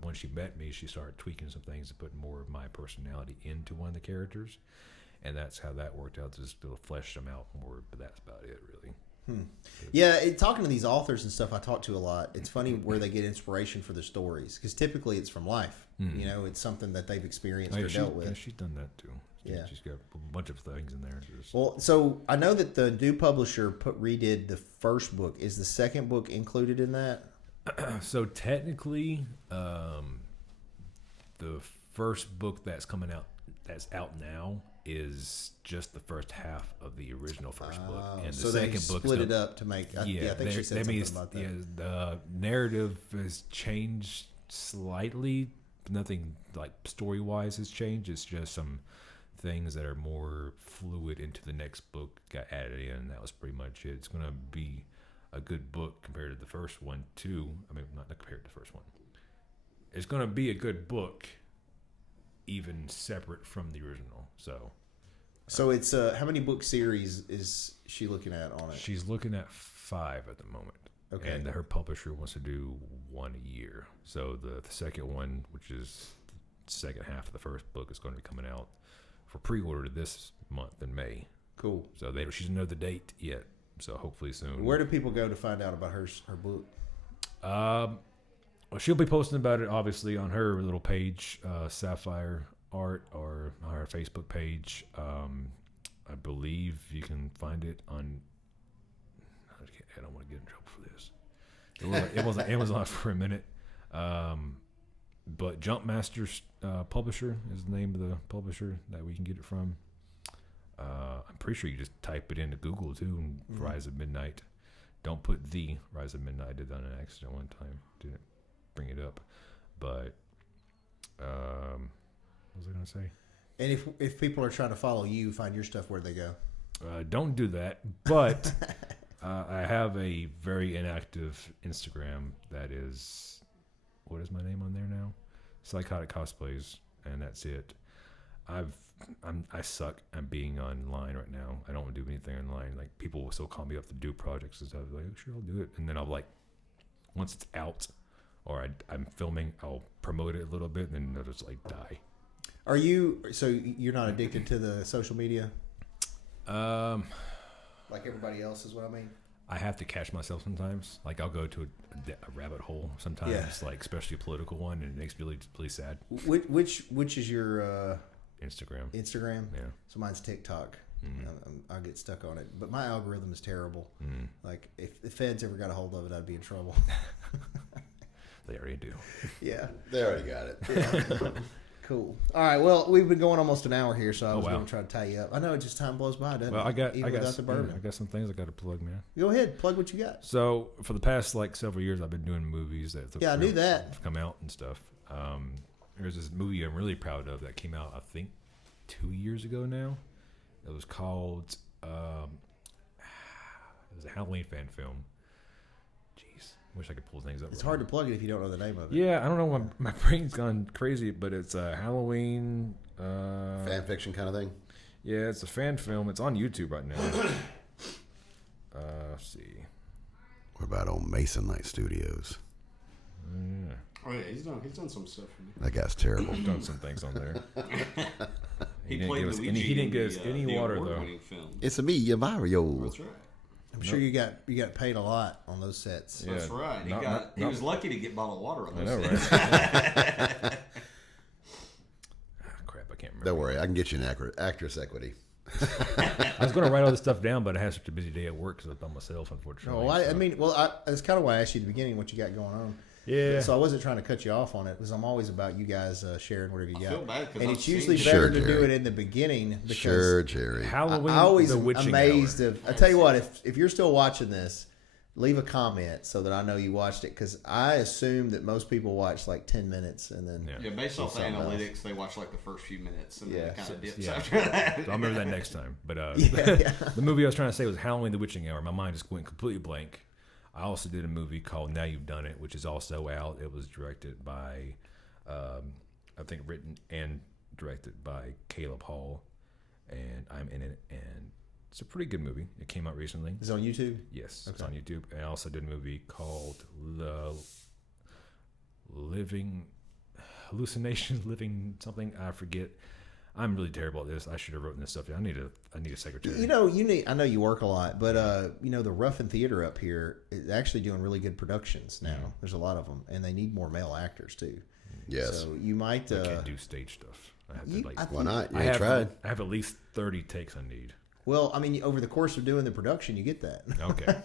when she met me, she started tweaking some things to put more of my personality into one of the characters, and that's how that worked out, just to flesh them out more, but that's about it, really. Yeah, talking to these authors and stuff I talk to a lot, it's funny where they get inspiration for their stories, because typically it's from life. It's something that they've experienced or dealt with. Yeah, she's done that too. Yeah. She's got a bunch of things in there. Well, so I know that the new publisher redid the first book. Is the second book included in that? So technically, the first book that's coming out, that's out now, is just the first half of the original first book, and the so second they book split it up to make. I think she said something about that. Yeah, the narrative has changed slightly. Nothing like story wise has changed. It's just some things that are more fluid into the next book got added in. That was pretty much it. It's going to be a good book compared to the first one too. I mean, not compared to the first one. It's going to be a good book, even separate from the original. So it's how many book series is she looking at on it? she's looking at 5 at the moment. Okay. And her publisher wants to do 1 a year. So the second one, which is the second half of the first book, is going to be coming out for pre-order this month in May. Cool. So she doesn't know the date yet. So hopefully soon. Where do people go to find out about her book? Well, she'll be posting about it obviously on her little page, Sapphire Art, or our Facebook page. I believe you can find it on. I don't want to get in trouble for this. It was on Amazon for a minute, but Jumpmaster's publisher is the name of the publisher that we can get it from. I'm pretty sure you just type it into Google too, and Rise of Midnight. Don't put the Rise of Midnight. I did that on an accident one time. Didn't bring it up, but what was I gonna say? And if people are trying to follow you, find your stuff, where'd they go? Don't do that. But I have a very inactive Instagram that is, what is my name on there now? Psychotic Cosplays, and that's it. I suck at being online right now. I don't want to do anything online. Like, people will still call me up to do projects and stuff. Like, sure, I'll do it. And then I'll once it's out or I'm filming, I'll promote it a little bit, and then it'll just die. So you're not addicted to the social media? Like everybody else is what I mean? I have to catch myself sometimes. Like, I'll go to a rabbit hole sometimes, like especially a political one, and it makes me really, really sad. Which is your Instagram? Yeah. So mine's TikTok. I'll get stuck on it, but my algorithm is terrible. Like, if the feds ever got a hold of it, I'd be in trouble. They already do. Yeah, they already got it. Yeah. Cool. All right. Well, we've been going almost an hour here, so I was going to try to tie you up. I know, just time blows by, doesn't it? I got the bourbon. I got some things I got to plug, man. Go ahead, plug what you got. So for the past several years, I've been doing movies that I knew that have come out and stuff. There's this movie I'm really proud of that came out, I think, 2 years ago now. It was called. It was a Halloween fan film. Wish I could pull things up. It's hard to plug it if you don't know the name of it. Yeah, I don't know. My brain's gone crazy, but it's a Halloween fan fiction kind of thing. Yeah, it's a fan film. It's on YouTube right now. Let's see. What about old Mason Knight Studios? Yeah. Oh yeah, he's done some stuff for me. That guy's terrible. He's done some things on there. He didn't give us any water though. Film. It's a me, Mario. That's right. I'm sure you got paid a lot on those sets. Yeah. That's right. He was lucky to get bottled water on those. I know, right? Crap, I can't remember. Don't worry, I can get you an actress equity. I was going to write all this stuff down, but I had such a busy day at work because I'm by myself, unfortunately. No, that's kind of why I asked you at the beginning what you got going on. Yeah. So I wasn't trying to cut you off on it because I'm always about you guys sharing whatever you got. I feel bad because it's usually better to do it in the beginning. Because Jerry. Halloween, I always the am witching amazed hour. I tell you what, if you're still watching this, leave a comment so that I know you watched it, because I assume that most people watch like 10 minutes and then based off the analytics, analytics, they watch like the first few minutes and then it kind of dips yeah. after that. So I'll remember that next time. But yeah. The movie I was trying to say was Halloween, the Witching Hour. My mind just went completely blank. I also did a movie called Now You've Done It, which is also out. It was directed by, I think written and directed by Caleb Hall, and I'm in it, and it's a pretty good movie. It came out recently. Is it on YouTube? Yes, it's on YouTube. And I also did a movie called Living something. I forget. I'm really terrible at this. I should have written this stuff down. I need a secretary. I know you work a lot, but the Ruffin Theater up here is actually doing really good productions now. Yeah. There's a lot of them, and they need more male actors too. Yes. So you might. I can't do stage stuff. I have to why not? You I have tried. I have at least 30 takes I need. Well, I mean, over the course of doing the production, you get that. Okay.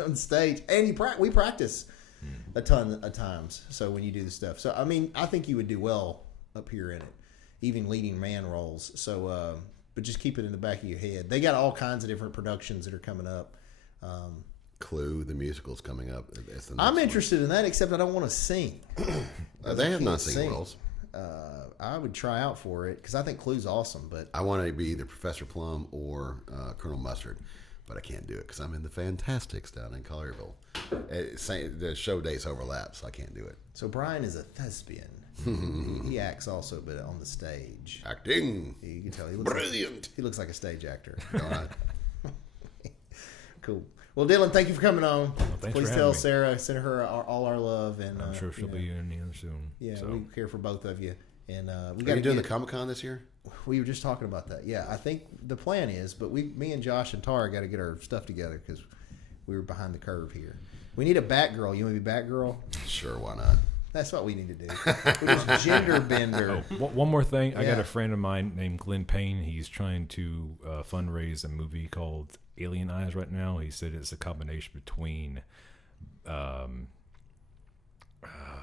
On stage, and we practice a ton of times. So when you do the stuff, so I mean, I think you would do well up here in it, even leading man roles. So, but just keep it in the back of your head. They got all kinds of different productions that are coming up. Clue, the musical's coming up. I'm interested in that, except I don't want to sing. They have not singing roles. I would try out for it because I think Clue's awesome. But I want to be either Professor Plum or Colonel Mustard, but I can't do it because I'm in the Fantastics down in Collierville. The show dates overlap, so I can't do it. So Brian is a thespian. He acts also, but on the stage. Acting. You can tell he looks like a stage actor. Cool. Well, Dylan, thank you for coming on. Please tell Sarah, send her all our love, and I'm sure she'll be in here soon. Yeah, so. we care for both of you. And we Are you doing the Comic-Con this year? We were just talking about that. Yeah, I think the plan is, but me and Josh and Tara got to get our stuff together because we were behind the curve here. We need a Batgirl. You want to be Batgirl? Sure, why not? That's what we need to do. We just gender bender. Oh, one more thing. I got a friend of mine named Glenn Payne. He's trying to fundraise a movie called Alien Eyes right now. He said it's a combination between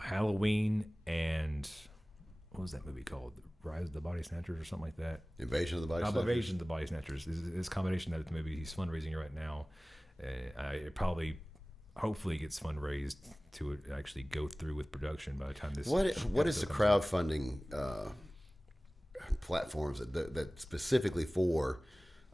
Halloween and what was that movie called? Rise of the Body Snatchers or something like that. Invasion of the Body Snatchers. Invasion of the Body Snatchers is this combination that maybe he's fundraising right now. It probably, hopefully, gets fundraised to actually go through with production by the time this. What is the crowdfunding platforms that specifically for?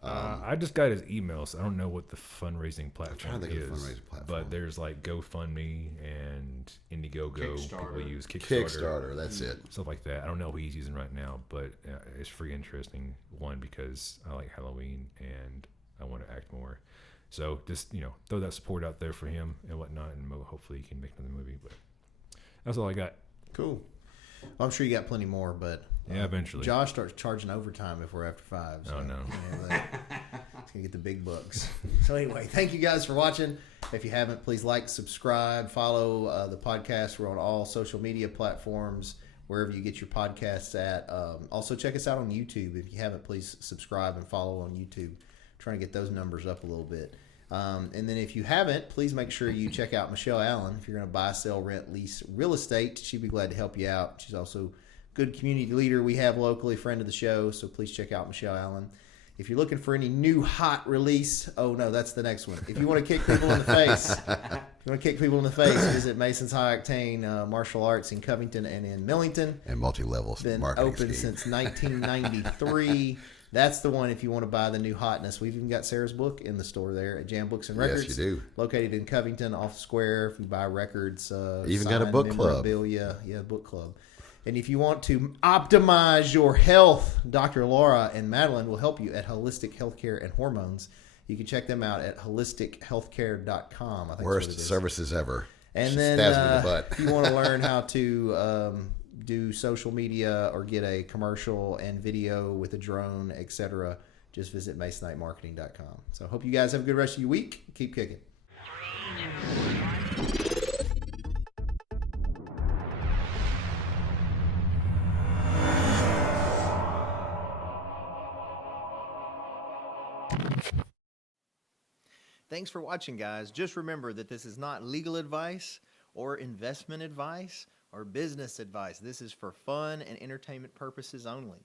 I just got his email, so I don't know what the fundraising platform is. But there's like GoFundMe and Indiegogo. People use Kickstarter. That's it. Stuff like that. I don't know what he's using right now, but it's pretty interesting. One, because I like Halloween and I want to act more. So just throw that support out there for him and whatnot, and hopefully he can make another movie. But that's all I got. Cool. Well, I'm sure you got plenty more, but eventually Josh starts charging overtime if we're after 5. So, oh no, he's gonna get the big bucks. So anyway, thank you guys for watching. If you haven't, please like, subscribe, follow the podcast. We're on all social media platforms, wherever you get your podcasts at. Also, check us out on YouTube. If you haven't, please subscribe and follow on YouTube. Trying to get those numbers up a little bit. And then if you haven't, please make sure you check out Michelle Allen. If you're going to buy, sell, rent, lease real estate, she'd be glad to help you out. She's also a good community leader we have locally, friend of the show, so please check out Michelle Allen. If you're looking for any new hot release, oh no, that's the next one. If you want to kick people in the face, visit Mason's High Octane Martial Arts in Covington and in Millington. And multi-levels. Been open since 1993. That's the one if you want to buy the new hotness. We've even got Sarah's book in the store there at Jam Books and Records. Yes, you do. Located in Covington, off the square. If you buy records, even got a book club. Yeah, book club. And if you want to optimize your health, Dr. Laura and Madeline will help you at Holistic Healthcare and Hormones. You can check them out at holistichealthcare.com. I think Worst services ever. And then if you want to learn how to do social media or get a commercial and video with a drone, etc., just visit masonitemarketing.com. So hope you guys have a good rest of your week. Keep kicking. Thanks for watching, guys. Just remember that this is not legal advice or investment advice or business advice. This is for fun and entertainment purposes only.